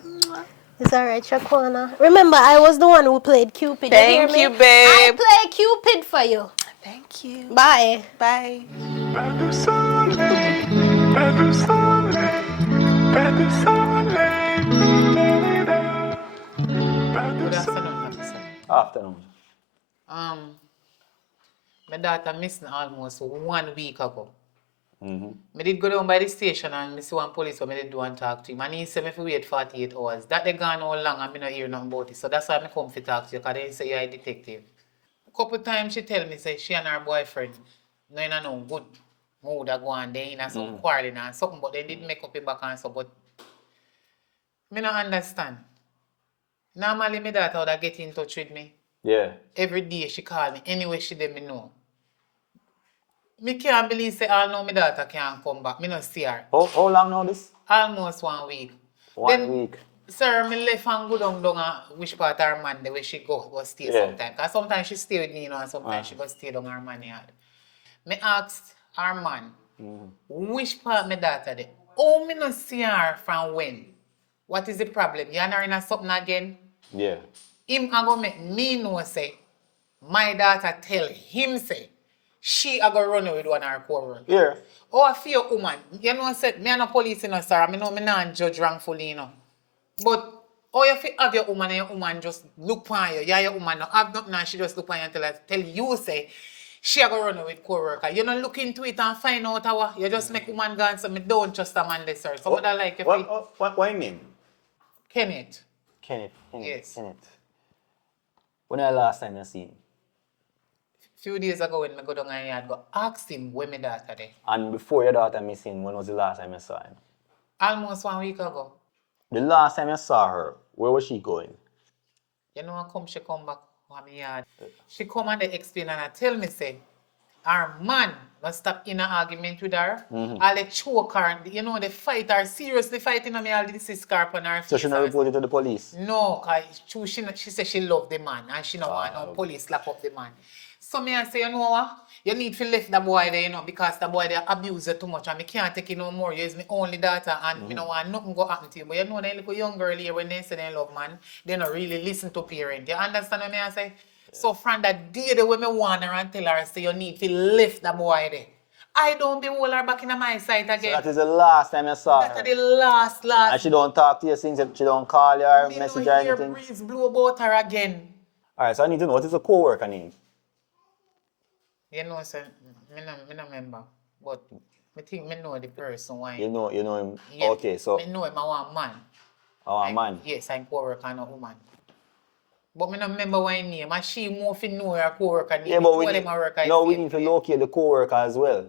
It's alright, Shaquana. Remember, I was the one who played Cupid. You hear Thank me? you, babe. I play Cupid for you. Thank you. Bye. Bye. Good afternoon, officer. Afternoon. My daughter missing almost 1 week ago. Mm-hmm. I did go down by the station and I see one police when I did do and talk to him. And he said me to wait 48 hours. That they gone all long and I not hear nothing about it. So that's why I come to talk to you, because they say you're a detective. A couple times she tell me say she and her boyfriend no in a no good mood a go on there in some quarreling and something, but they did make up it back and so, but me not understand. Normally my daughter would get in touch with me. Yeah. Every day she call me. Anyway she let me know. Me can't believe say all now my daughter can't come back. Me not see her. How long now this? Almost 1 week. 1 week. Sir, me left and go down which part her man the way she go stay sometimes. Because sometimes she stay with me, you know, and sometimes she go stay down her man yard. Me asked her man, which part my daughter there? Oh, me not see her from when? What is the problem? You and her in something again? Yeah. Him a go make me know say, my daughter tell him say, she a go run away with one of her co-workers. Yeah. Oh, I feel woman. You know, said me a no police, you know, sir. I know me not judge wrongfully, you know. But oh, you feel have your woman and your woman just look on you. Yeah, your woman no have nothing and she just look on you until tell you say she a go run away with co-worker. You don't look into it and find out how you just make woman gone, so me don't trust a man this, sir. So what I like you What name? Kenneth. Kenneth. Yes. Kenneth. When the last time you seen him? Few days ago when I go down and yard, go ask him where my daughter there. And before your daughter missing, when was the last time you saw him? Almost 1 week ago. The last time you saw her, where was she going? You know, she come back from my yard. She come and they explain and I tell me say, her man must stop in an argument with her. All they choke her and you know they fight her, seriously fighting on me, all this is scarp on her face. So she not reported to the police? No, cause she said she love the man and she don't want no police slap up the man. So me I say, you know what? You need to left the boy there, you know, because the boy there abuse you too much and me can't take it no more. You is my only daughter and me don't want nothing go happen to you. But you know that little young girl here when they say they love man, they don't really listen to parent. You understand what me I say? Yeah. So from that day the way me want her and tell her say you need to lift the boy there. I don't be hold her back in my sight again. So that is the last time you saw her? That is the last. And she don't talk to you since she don't call you or message or anything? Me breeze blow about her again. Alright, so I need to know, what is a co-worker name? You know, sir, me no remember. But I think me know the person why. You know him? Yeah, okay, so... I know him, I want man. Oh, a man? Yes, I'm co-worker and a woman. But I don't remember what name. And she more if know her co-worker name. Yeah, but we need to locate the co-worker as well.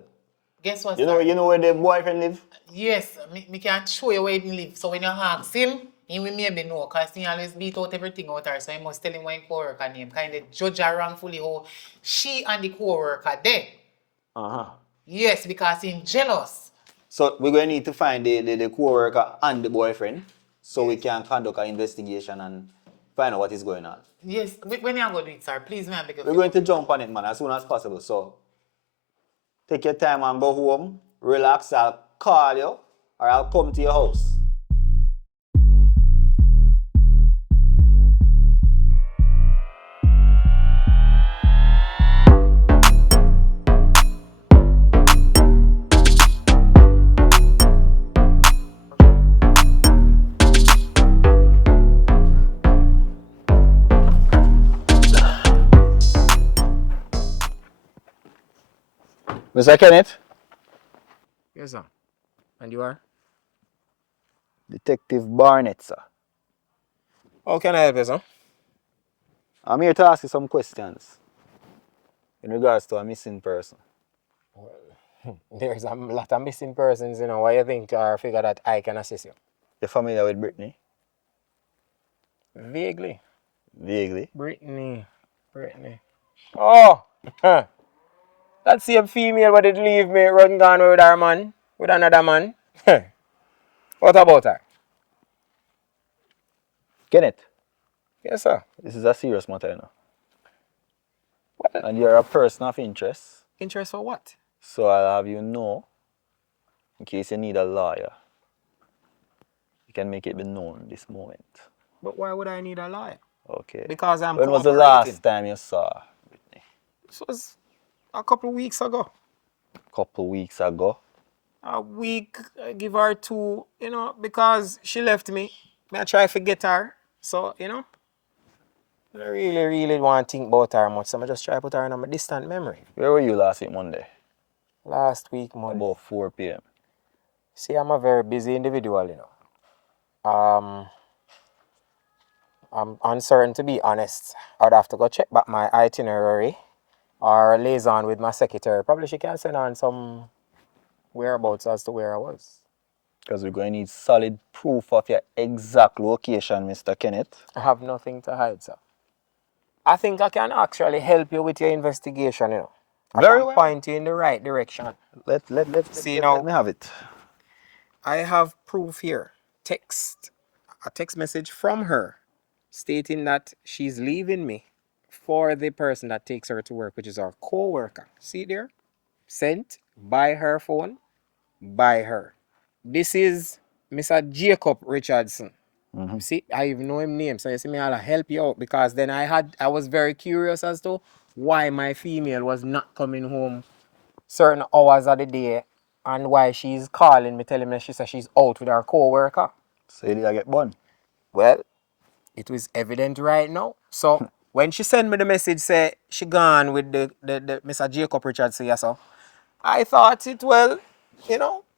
Guess what, you know where the boyfriend live? Yes, me can show you where he live. So when you ask him, he will maybe know, because he always beat out everything out her. So you must tell him what his co-worker name. Kind of judge her wrongfully how she and the co-worker there. Yes, because he's jealous. So we're going to need to find the co-worker and the boyfriend so we can conduct an investigation and find out what is going on. Yes, when you going to do it, sir, please, man. Because we're going to jump on it, man, as soon as possible. So Take your time and go home. Relax. I'll call you or I'll come to your house. Mr. Kenneth? Yes, sir. And you are? Detective Barnett, sir. How can I help you, sir? I'm here to ask you some questions in regards to a missing person. There's a lot of missing persons, Why you think or figure that I can assist you? You're familiar with Brittany? Vaguely. Vaguely. Brittany. Oh! That same female what did leave me run gone with her man, with another man. What about her? Kenneth, Yes, sir. this is a serious matter, And you're a person of interest. Interest for what? So I'll have you know, in case you need a lawyer, you can make it be known this moment. But why would I need a lawyer? Okay. Because I'm When was the cooperating. last time you saw Brittany? This was a couple of weeks ago. Couple weeks ago. A week, I give her two, because she left me. I try to forget her. So, I really want to think about her much. So I just try to put her in my distant memory. Where were you last week Monday? Last week Monday. About 4 p.m. See, I'm a very busy individual, I'm uncertain, to be honest. I'd have to go check back my itinerary or liaison with my secretary. Probably she can send on some whereabouts as to where I was. Because we're going to need solid proof of your exact location, Mr. Kenneth. I have nothing to hide, sir. I think I can actually help you with your investigation, I Very can well. point you in the right direction. Let me have it. I have proof here. A text message from her stating that she's leaving me for the person that takes her to work, which is our co-worker. See there? Sent by her phone, by her. This is Mr. Jacob Richardson. See, I even know him name, so you see me, I'll help you out because then I was very curious as to why my female was not coming home certain hours of the day and why she's calling me, telling me she said she's out with her co-worker. So you did I get one? Well, it was evident right now. So when she sent me the message say she gone with the Mr. Jacob Richardson, yes, so I thought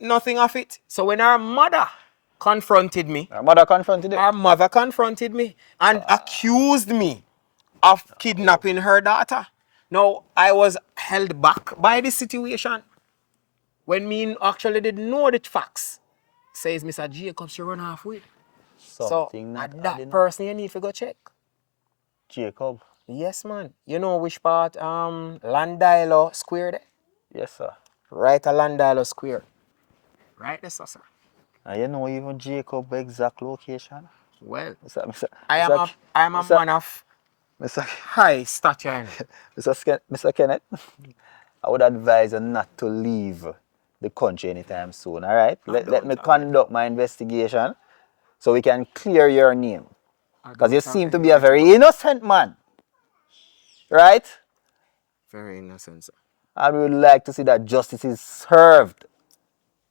nothing of it. So when her mother confronted me. Her mother confronted you? Her mother confronted me and accused me of kidnapping her daughter. Now, I was held back by this situation. When me actually didn't know the facts. Says Mr. Jacob she run off with. Something so, not that person you need to go check. Jacob? Yes, man. You know which part Landilo Square there? Yes, sir. Right at Landilo Square. Right there, sir. And you know even Jacob's exact location? Well, I am a man of Mr. high stature. Mr. Kenneth, I would advise you not to leave the country anytime soon, all right? Let me conduct my investigation so we can clear your name. Because you seem to be a very innocent man, right? Very innocent, sir. And we would like to see that justice is served.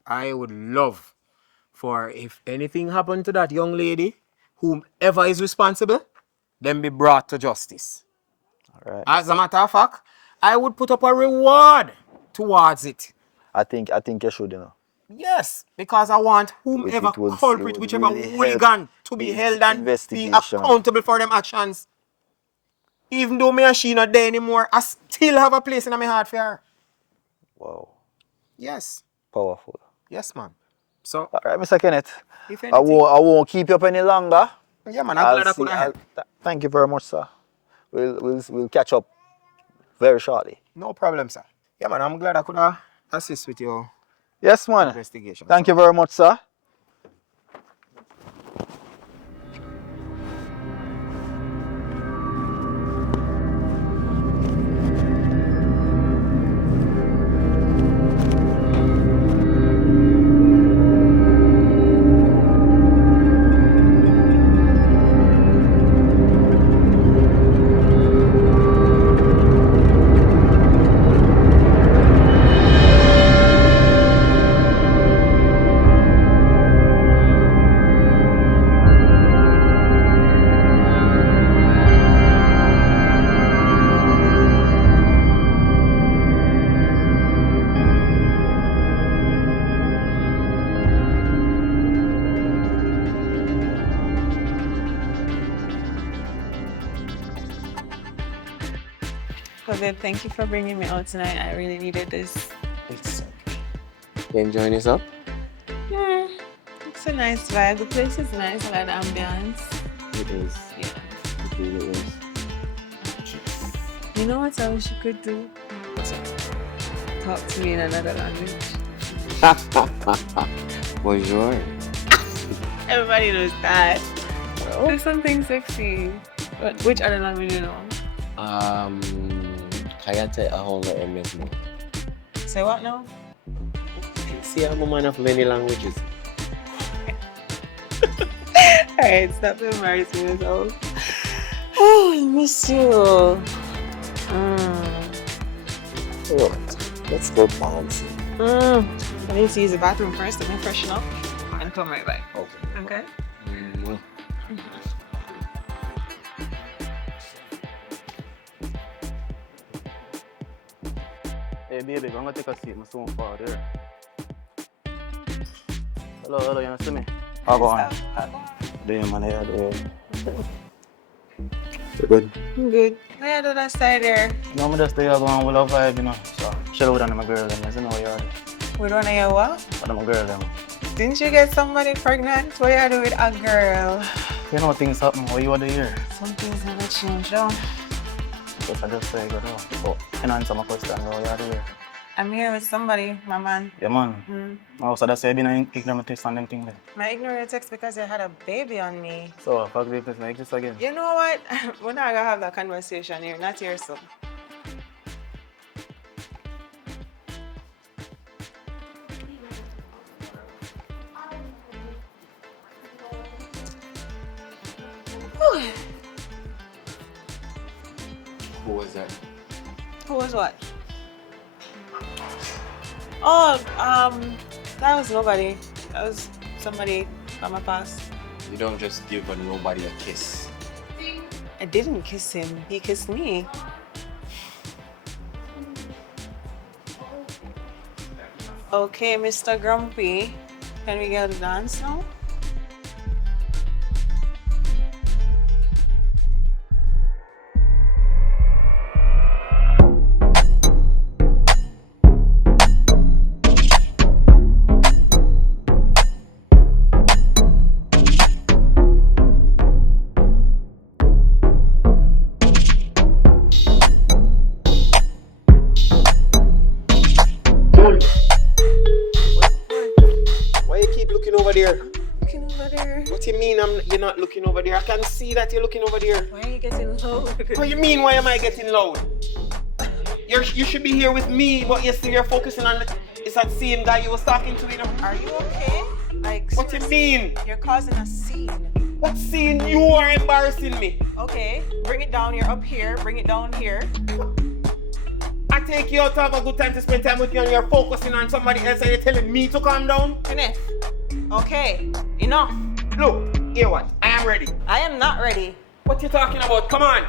I would love for if anything happened to that young lady, whomever is responsible, then be brought to justice. All right. As a matter of fact, I would put up a reward towards it. I think you should, Yes, because I want whomever culprit, whichever hooligan, to be held and be accountable for them actions. Even though me and she not there anymore, I still have a place in my heart for her. Wow. Yes. Powerful. Yes, man. So, all right, Mr. Kenneth. If I won't keep you up any longer. Yeah, man. I'm glad I could help. Thank you very much, sir. We'll catch up very shortly. No problem, sir. Yeah, man. I'm glad I could assist with your investigation. Thank you very much, sir. babe. Thank you for bringing me out tonight. I really needed this. It's okay. You enjoying yourself? Hmm. It's a nice vibe. The place is nice. I like the ambience. It is. Yeah. It really is. You know what else you could do? What's up? Talk to me in another language. Bonjour. Everybody knows that. There's something sexy. Which other language you know? Kaya tayo ako nga MS mo. Say what now? See, I'm a man of many languages. Alright, stop embarrassing yourself. Oh, I miss you. What? Let's go dancing. I need to use the bathroom first. Let me freshen up and come right back. Okay. Okay? Hey baby, I'm gonna take a seat. My son far there. Hello, you see me? How go on? Do you man here? Do you good? I'm good. Yeah, do that side there. No, I'm just there going with a vibe, you know. So, chill with my girl, them. You know where you are. With one of your what? One of my girl, them. Didn't you get somebody pregnant? What you do with a girl? You know things happen. What you want to hear? Some things never change, though. Yes, I just say, you know. So, you know, answer my question. What you do here? I'm here with somebody, my man. Yeah, man. I also just say, I've been ignorant text and them thing there. My ignorant text because you had a baby on me. So, fuck this, make this again. You know what? We're not gonna have that conversation here, not here, so. Who was that? Who was what? Oh, that was nobody. That was somebody from my past. You don't just give a nobody a kiss. I didn't kiss him. He kissed me. Okay, Mr. Grumpy. Can we get a dance now? Why you keep looking over there? Looking over there. What you mean you're not looking over there? I can see that you're looking over there. Why are you getting loud? What do you mean, why am I getting loud? You should be here with me, but you're focusing on it's that same guy you was talking to, you know? Are you okay? Like, What you mean? You're causing a scene. What scene? You are embarrassing me. Okay, bring it down. You're up here. Bring it down here. I take you out to have a good time to spend time with you and you're focusing on somebody else and you're telling me to calm down? Kenneth. Okay, enough. Look, hear what? I am ready. I am not ready. What you talking about? Come on.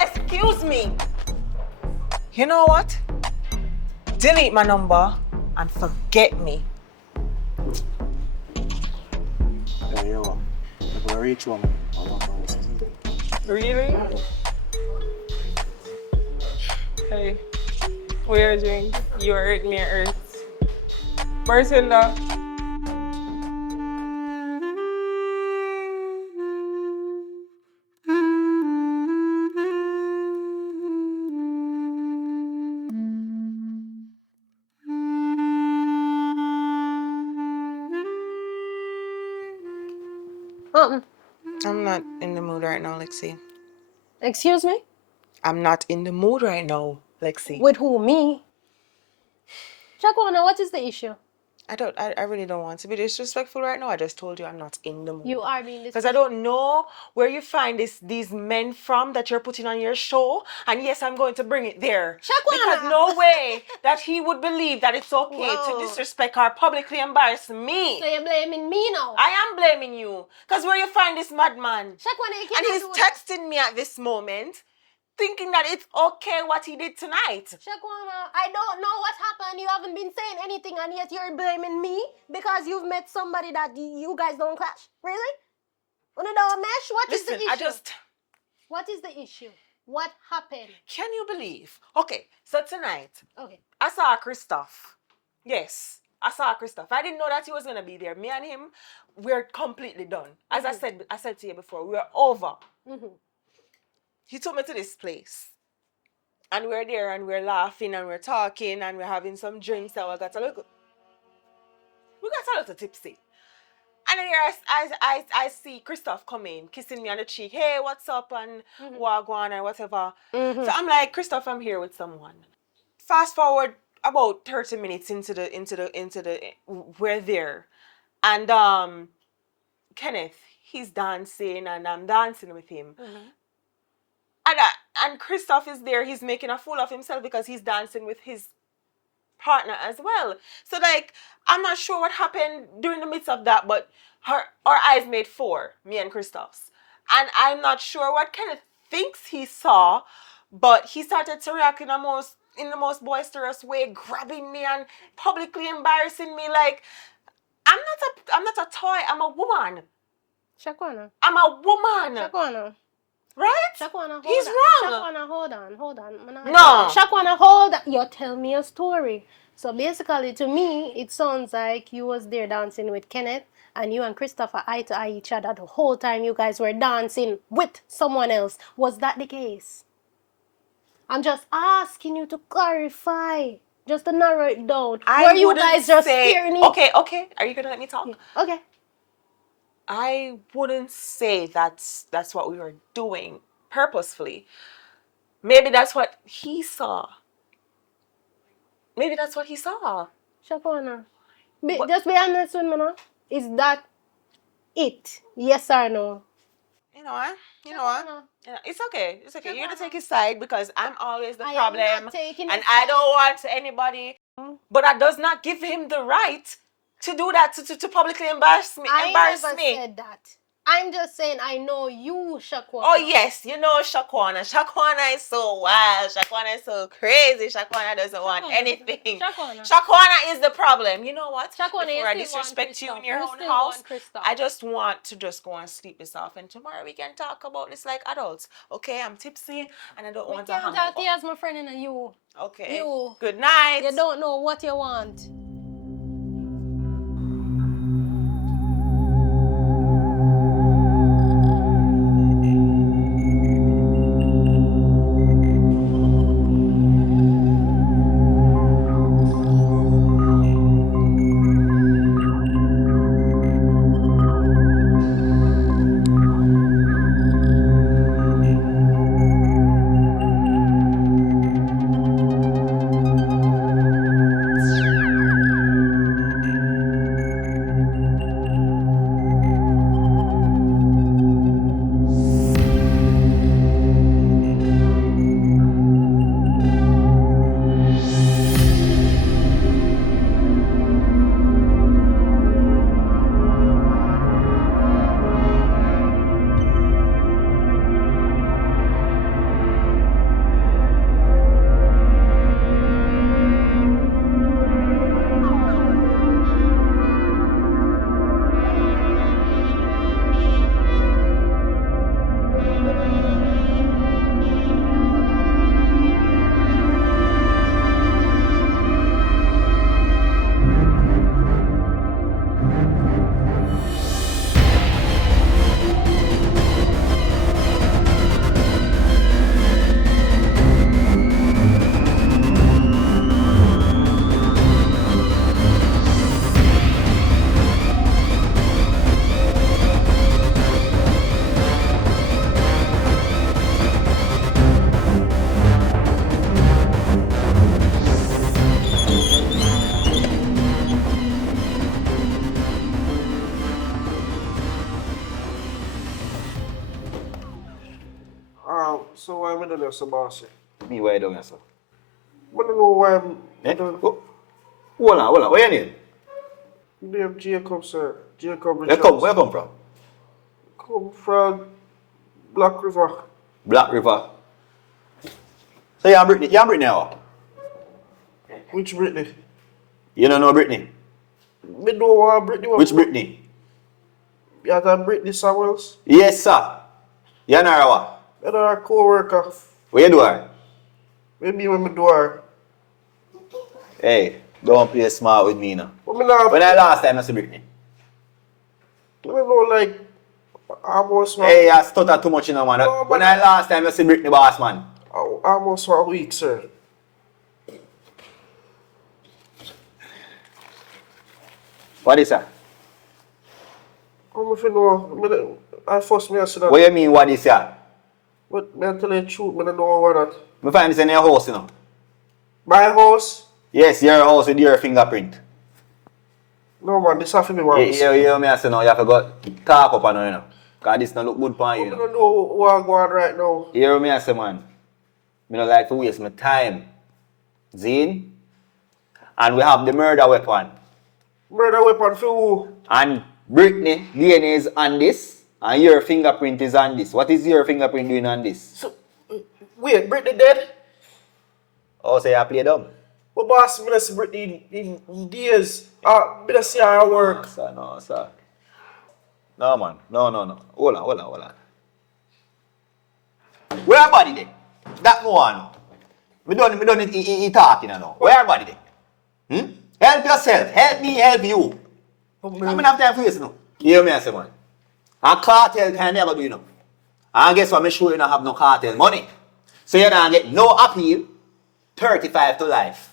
Excuse me. You know what? Delete my number and forget me. Yeah, yo. If I reach one, I'm not going to listen. Really? Hey, we are doing You Earth, Me Earth. Bartender. I'm not in the mood right now, Lexi. Excuse me? I'm not in the mood right now, Lexi. With who? Me? Shaquana, what is the issue? I really don't want to be disrespectful right now. I just told you I'm not in the mood. You are being Because I don't know where you find these men from that you're putting on your show. And yes, I'm going to bring it there. Shaquana! Because no way that he would believe that it's okay to disrespect or publicly embarrass me. So you're blaming me now? I am blaming you. Because where you find this madman? Shaquana, you And cannot he's do that. texting me at this moment, thinking that it's okay what he did tonight. Shaquana, I don't know what happened. You haven't been saying anything and yet you're blaming me because you've met somebody that you guys don't clash. Really? When you don't mesh, what is the Listen, issue? What is the issue? What happened? Can you believe? Okay, so tonight Okay. I saw Christoph. Yes, I saw Christoph. I didn't know that he was gonna be there. Me and him, we're completely done. As I said to you before, we're over. He took me to this place. And we're there and we're laughing and we're talking and we're having some drinks and we got a little tipsy. And then here I see Christoph come in, kissing me on the cheek. Hey, what's up? And wagwan and whatever. So I'm like, Christoph, I'm here with someone. Fast forward about 30 minutes into the we're there. And Kenneth, he's dancing and I'm dancing with him. And Christoph is there, he's making a fool of himself because he's dancing with his partner as well. So like, I'm not sure what happened during the midst of that, but our eyes made four, me and Christoph's. And I'm not sure what Kenneth thinks he saw, but he started to react in the most boisterous way, grabbing me and publicly embarrassing me. Like, I'm not a toy, I'm a woman. Shakwana. I'm a woman. Shakwana. Right? Shakwana, He's on. wrong. Shakwana, hold on. No. Shakwana, hold on. You tell me a story. So basically, to me, it sounds like you was there dancing with Kenneth, and you and Christopher eye to eye each other the whole time you guys were dancing with someone else. Was that the case? I'm just asking you to clarify, just to narrow it down. Were you guys just staring it? Okay. Are you gonna let me talk? Yeah. Okay. I wouldn't say that's what we were doing purposefully. Maybe that's what he saw. Maybe that's what he saw. Shakwana, just be honest with me now. Is that it? Yes or no? You know what? It's okay. You're gonna take his side because I'm always the problem, and I don't want anybody. But that does not give him the right to do that to publicly embarrass me. I never said that. I'm just saying I know you, Shakwana. Oh yes, you know Shakwana. Shakwana is so wild. Shakwana is so crazy. Shakwana doesn't want anything. Shakwana is the problem. You know what? Shakwana, before I disrespect you in your own house, I just want to just go and sleep this off, and tomorrow we can talk about this like adults. Okay, I'm tipsy and I don't want to hang talk to you as my friend and you. Okay. You. Good night. You don't know what you want. So why am I doing this, boss? Me, why you doing this? I don't know why I'm Hold on. Where you name? name Jacob, sir. Jacob Where Richards. you come from? Come from Black River. Black River. So you're Brittany now? Which Brittany? You don't know Brittany? Me know what Brittany was. Which Brittany? You have Brittany Samuels? Yes, sir. You know what? You know our co-worker What you do her? Maybe when me do her. Hey, don't play smart with me now. But me not. When I last time I see Britney? I don't know, like, almost one. Hey, I stutter too much in a man. No, When but I last time I see Britney, boss man? almost 1 week, sir. What is that? How if you know? I first me I see that. What you mean, what is that? But me I tell you the truth, me don't know what that. Me find this in your house, you know. My house? Yes, your house with your fingerprint. No man, this have to be one. You me I say no, you have to go talk up on her, you know. Cause this don't look good for you, I you know. don't know what going on right now. Hear me I say, man. Me don't like to waste my time. Zine? And we have the murder weapon. Murder weapon for who? And Britney, DNA is on this. And your fingerprint is on this. What is your fingerprint doing on this? So, wait, Britney dead? Oh, so you play dumb? But boss, me not see Britney in days. Me not see her at work. No, sir. No, man. No. Hold on. Where her body then? That go on. We done it talking now. Where her body then? Help yourself. Help me, help you. I don't have time for this now. You hear me I say, man? A cartel can never do, you know. And guess what? I'm sure you don't have no cartel money. So you don't get no appeal. 35 to life.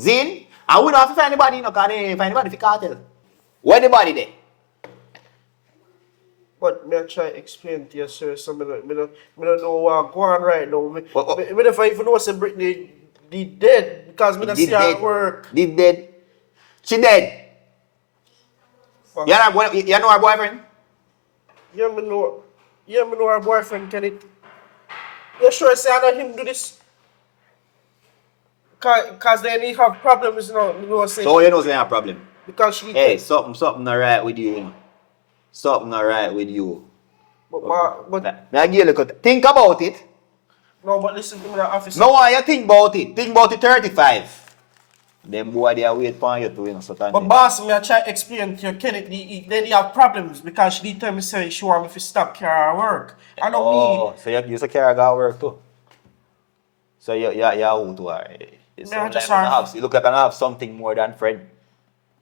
Zin, I wouldn't have to find anybody, you know, because I didn't find anybody for cartel. Where the body there? But me I try to explain to you, sir. So me don't know what going on right now. Me if I even know say Britney dead because me not see her at work. Did dead? She dead. You know her boyfriend? Yeah, me know her boyfriend, Kenneth. You sure say I know him do this? Cause then he have problems, you know, say. So you know they have problem? Because she. Hey, something not right with you, you know. Something not right with you. But now give you think about it. No, but listen to me, the officer. No, why you think about it? Think about it 35. Them boy they are wait for you to, you know, so But boss, me I try to explain to you, Kenneth, then he have problems because she did tell me say she want me to stop care work. I know me. So you say care got work too. So you who to her? You look like I have something more than friend.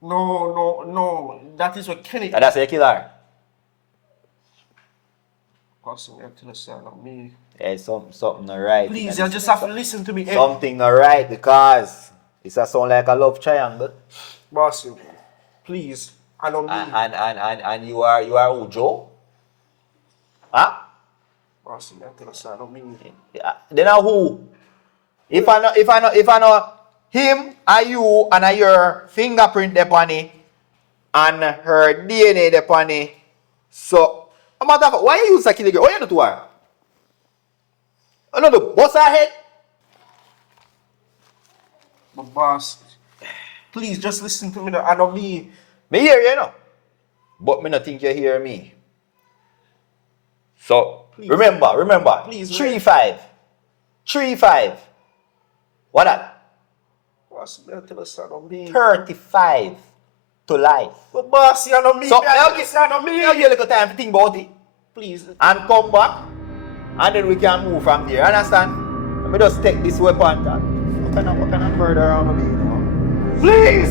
No. That is what Kenneth. And that's a killer. Boss, me I tell you, sir, not me. Hey, something not right. Please, you just have to listen to me. Something not right because it's a sound like a love triangle. Boss, please, I know me. And you are who, Joe? Huh? Boss, me I tell you, sir, not me. Then who? If I know him and you and your fingerprint upon it and her DNA upon it, so a matter of fact, why you use a kill girl? What you do to her? Another bust her head? But boss, please just listen to me. I know me. Me hear you, know. But me not think you hear me. So please, remember. Please, 3-5. 3-5. What that? Boss, me I tell you, sir, not me. 35 to life. But boss, you know me. So I'll give you a little time to think about it. Please. And come back. And then we can move from there. Understand? Let me just take this weapon. What kind of murder around me, you know? Please!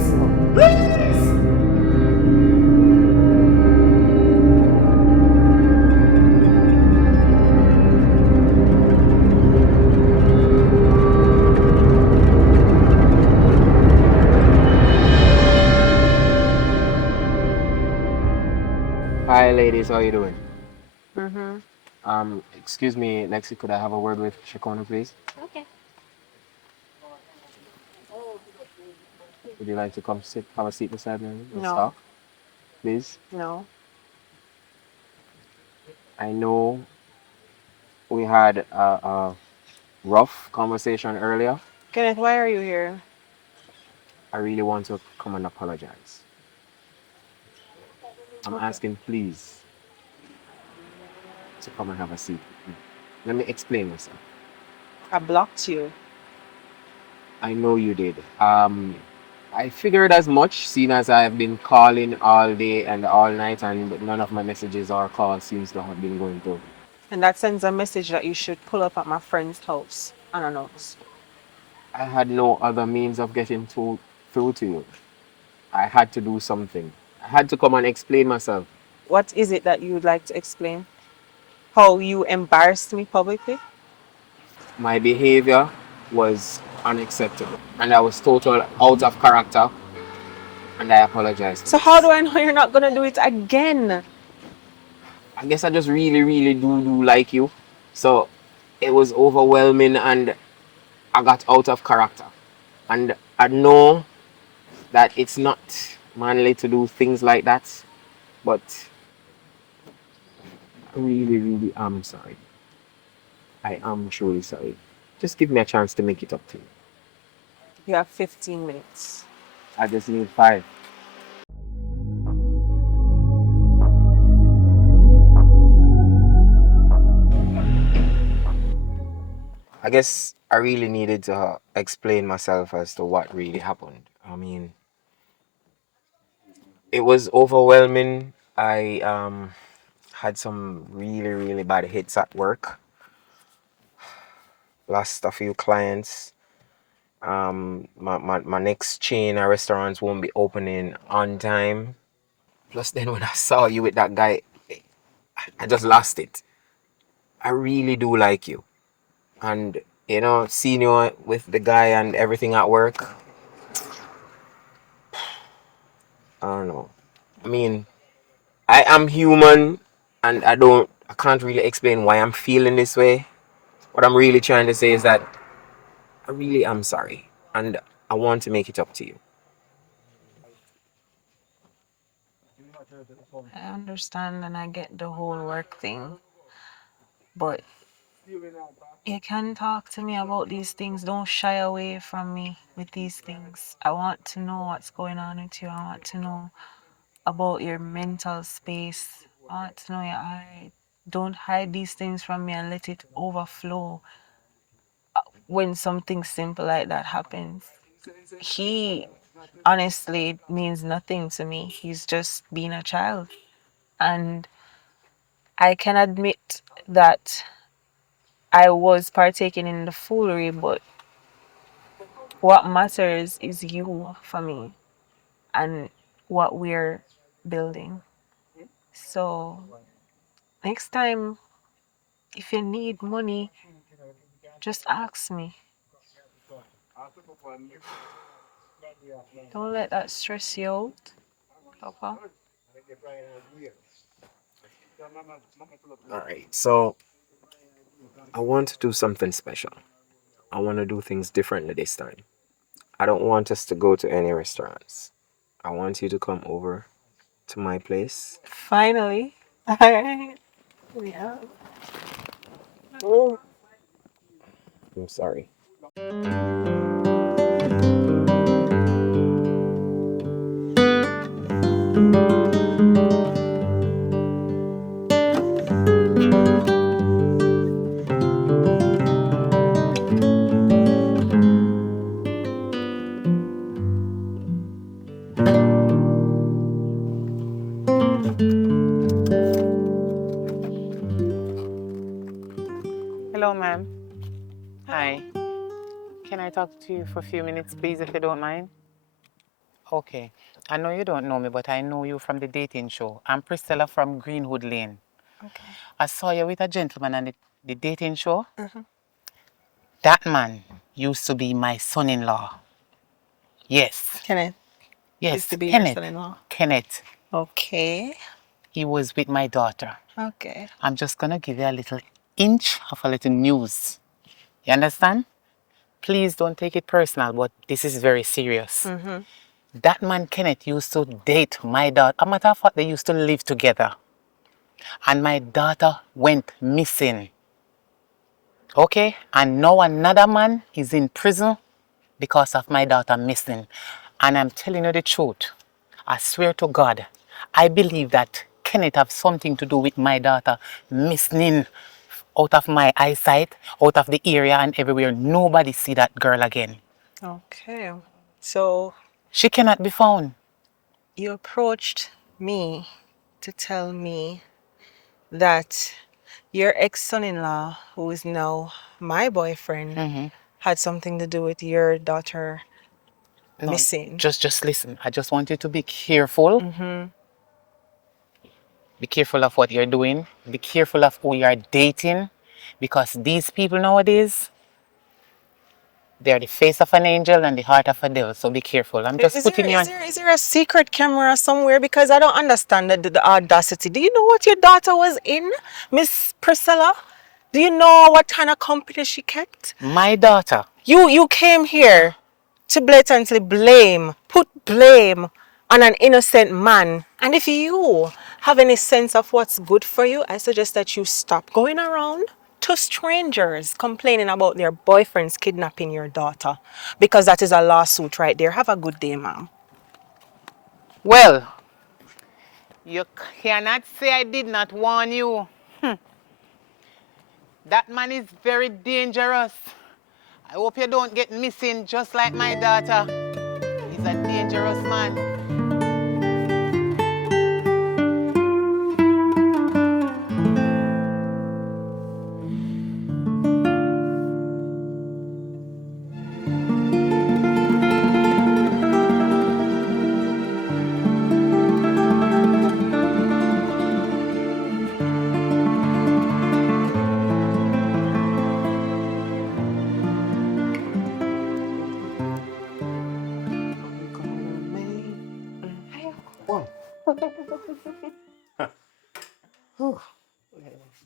Hi, ladies. How you doing? Mm-hmm. Excuse me, Lexi. Could I have a word with Shakona, please? Okay. Would you like to come have a seat beside me? Let's No. talk, please. No. I know we had a rough conversation earlier. Kenneth, why are you here? I really want to come and apologize. I'm asking, please, to come and have a seat with me. Let me explain myself. I blocked you. I know you did. I figured as much, seeing as I've been calling all day and all night, and none of my messages or calls seems to have been going through. And that sends a message that you should pull up at my friend's house unannounced. I had no other means of getting through to you. I had to do something. I had to come and explain myself. What is it that you would like to explain? How you embarrassed me publicly? My behavior was unacceptable and I was total out of character and I apologize for So how do this. I know you're not gonna do it again? I guess I just really, really do like you. So it was overwhelming and I got out of character. And I know that it's not manly to do things like that, but I really, really am sorry. I am truly sorry. Just give me a chance to make it up to you. You have 15 minutes. I just need 5. I guess I really needed to explain myself as to what really happened. I mean, it was overwhelming. I had some really, really bad hits at work. Lost a few clients. My next chain of restaurants won't be opening on time. Plus, then when I saw you with that guy, I just lost it. I really do like you. And, seeing you with the guy and everything at work, I don't know. I mean, I am human and I can't really explain why I'm feeling this way. What I'm really trying to say is that I really am sorry and I want to make it up to you. I understand and I get the whole work thing, but you can talk to me about these things. Don't shy away from me with these things. I want to know what's going on with you. I want to know about your mental space. I want to know your eye. Don't hide these things from me and let it overflow when something simple like that happens. He honestly means nothing to me. He's just being a child. And I can admit that I was partaking in the foolery, but what matters is you for me and what we're building. So next time, if you need money, just ask me. Don't let that stress you out, Papa. All right. So I want to do something special. I want to do things differently this time. I don't want us to go to any restaurants. I want you to come over to my place. Finally. Alright. Yeah. I'm sorry. Hello, ma'am. Hi. Can I talk to you for a few minutes, please, if you don't mind? Okay. I know you don't know me, but I know you from the dating show. I'm Priscilla from Greenwood Lane. Okay. I saw you with a gentleman on the dating show. That man used to be my son-in-law. Yes. Kenneth used Yes, to be your Kenneth. son-in-law. Kenneth. Okay. He was with my daughter. Okay. I'm just going to give you a little inch of a little news. You understand? Please don't take it personal, but this is very serious. That man Kenneth used to date my daughter. A matter of fact, they used to live together. And my daughter went missing. Okay? And now another man is in prison because of my daughter missing. And I'm telling you the truth. I swear to God, I believe that Kenneth have something to do with my daughter missing out of my eyesight, out of the area and everywhere. Nobody see that girl again. Okay. So She cannot be found. you approached me to tell me that your ex-son-in-law, who is now my boyfriend, had something to do with your daughter No, missing. just listen. I just want you to be careful. Be careful of what you're doing. Be careful of who you're dating, because these people nowadays, they're the face of an angel and the heart of a devil. So be careful. I'm just putting you on. Is there a secret camera somewhere? Because I don't understand the audacity. Do you know what your daughter was in, Miss Priscilla? Do you know what kind of company she kept? My daughter. You came here to blatantly put blame on an innocent man. And if you have any sense of what's good for you, I suggest that you stop going around to strangers complaining about their boyfriends kidnapping your daughter, because that is a lawsuit right there. Have a good day, ma'am. Well, you cannot say I did not warn you. That man is very dangerous. I hope you don't get missing just like my daughter. He's a dangerous man.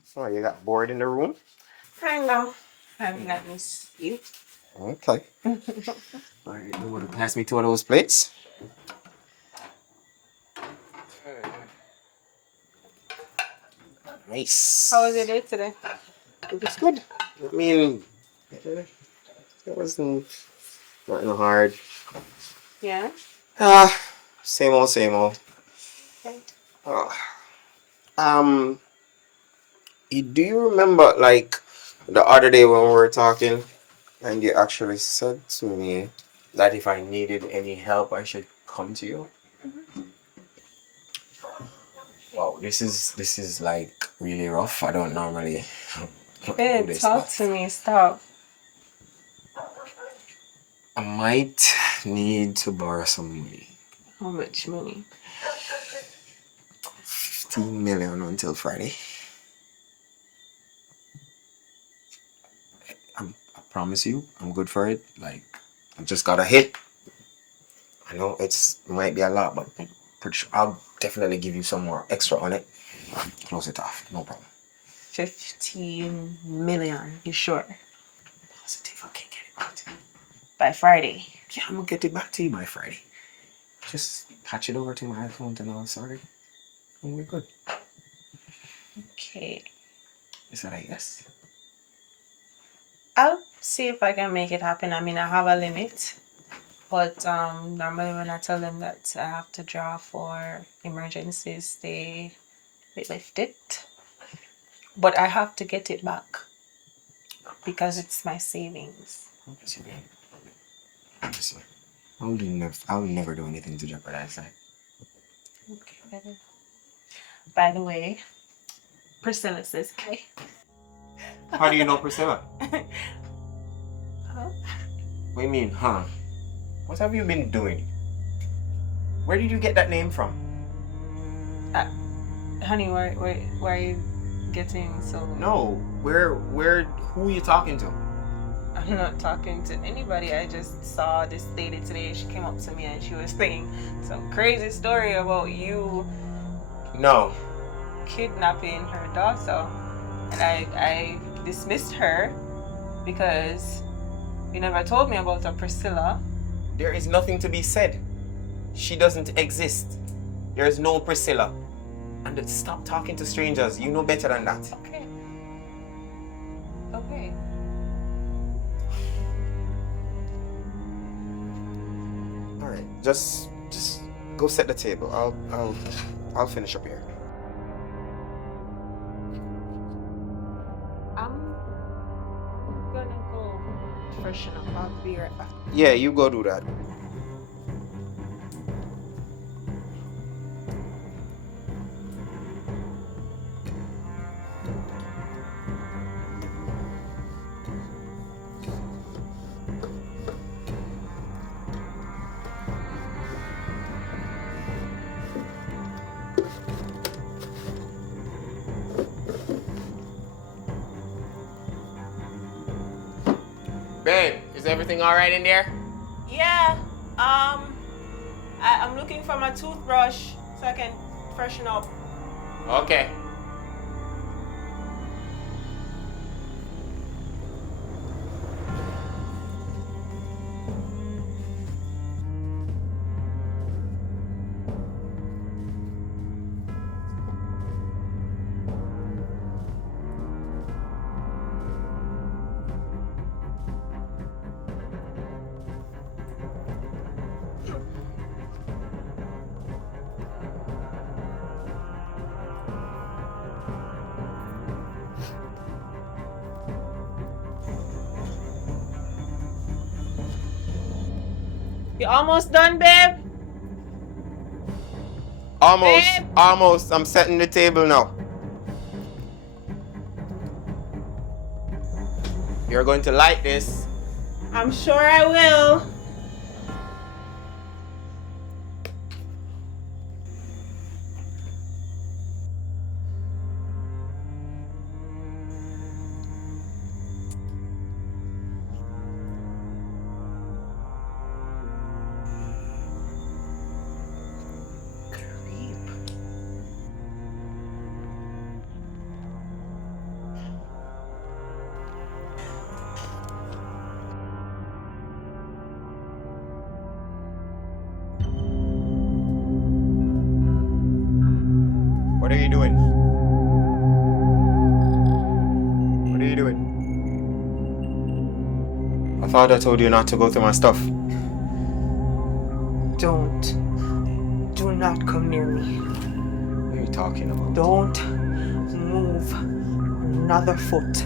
Sorry, you got bored in the room? I know. I miss you. Okay. Alright, you want to pass me two of those plates? Nice. How was your day today? It was good. I mean, it wasn't nothing hard. Yeah? Ah, same old, same old. Okay. Um, do you remember like the other day when we were talking, and you actually said to me that if I needed any help, I should come to you? Wow, this is like really rough. I don't normally do Babe, this, talk but to me. Stop. I might need to borrow some money. How much money? 15 million until Friday. I promise you, I'm good for it. Like, I just got a hit. I know it might be a lot, but I'm pretty sure I'll definitely give you some more extra on it. Close it off, no problem. 15 million. You sure? Positive, I can get it back to you. By Friday. Yeah, I'm gonna get it back to you by Friday. Just patch it over to my account and I'll sorry. And we're good. Okay. Is that a yes? I'll see if I can make it happen. I mean, I have a limit. But normally when I tell them that I have to draw for emergencies, they lift it. But I have to get it back because it's my savings. I'll never do anything to jeopardize that. Okay, baby. By the way, Priscilla says hi. How do you know Priscilla? Huh? What do you mean, huh? What have you been doing? Where did you get that name from? Honey, why are you getting so... No, who are you talking to? I'm not talking to anybody. I just saw this lady today. She came up to me and she was saying some crazy story about you No. kidnapping her daughter. And I dismissed her because you never told me about a Priscilla. There is nothing to be said. She doesn't exist. There is no Priscilla. And stop talking to strangers. You know better than that. Okay. Okay. All right, just go set the table. I'll finish up here. I'm gonna go freshen up. I'll be right back. Yeah, you go do that. Babe, is everything all right in there? Yeah. I'm looking for my toothbrush so I can freshen up. Okay. You almost done, babe? Almost, Babe? almost. I'm setting the table now. You're going to like this. I'm sure I will. What are you doing? What are you doing? I thought I told you not to go through my stuff. Don't. Do not come near me. What are you talking about? Don't move another foot.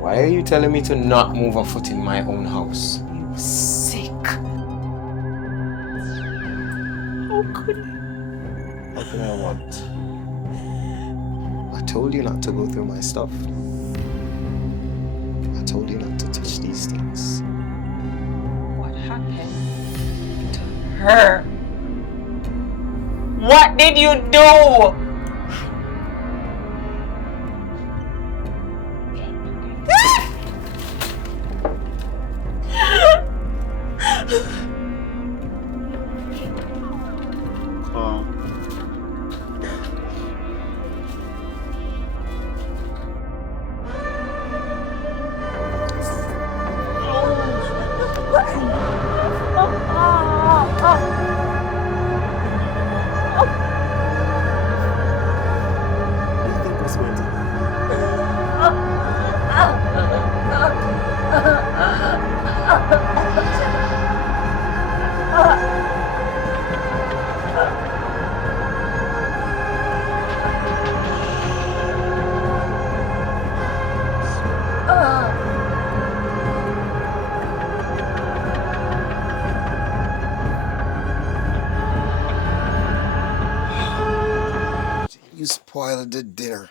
Why are you telling me to not move a foot in my own house? You sick. How could you? How can I what? I told you not to go through my stuff. I told you not to touch these things. What happened to her? What did you do? You spoiled the dinner.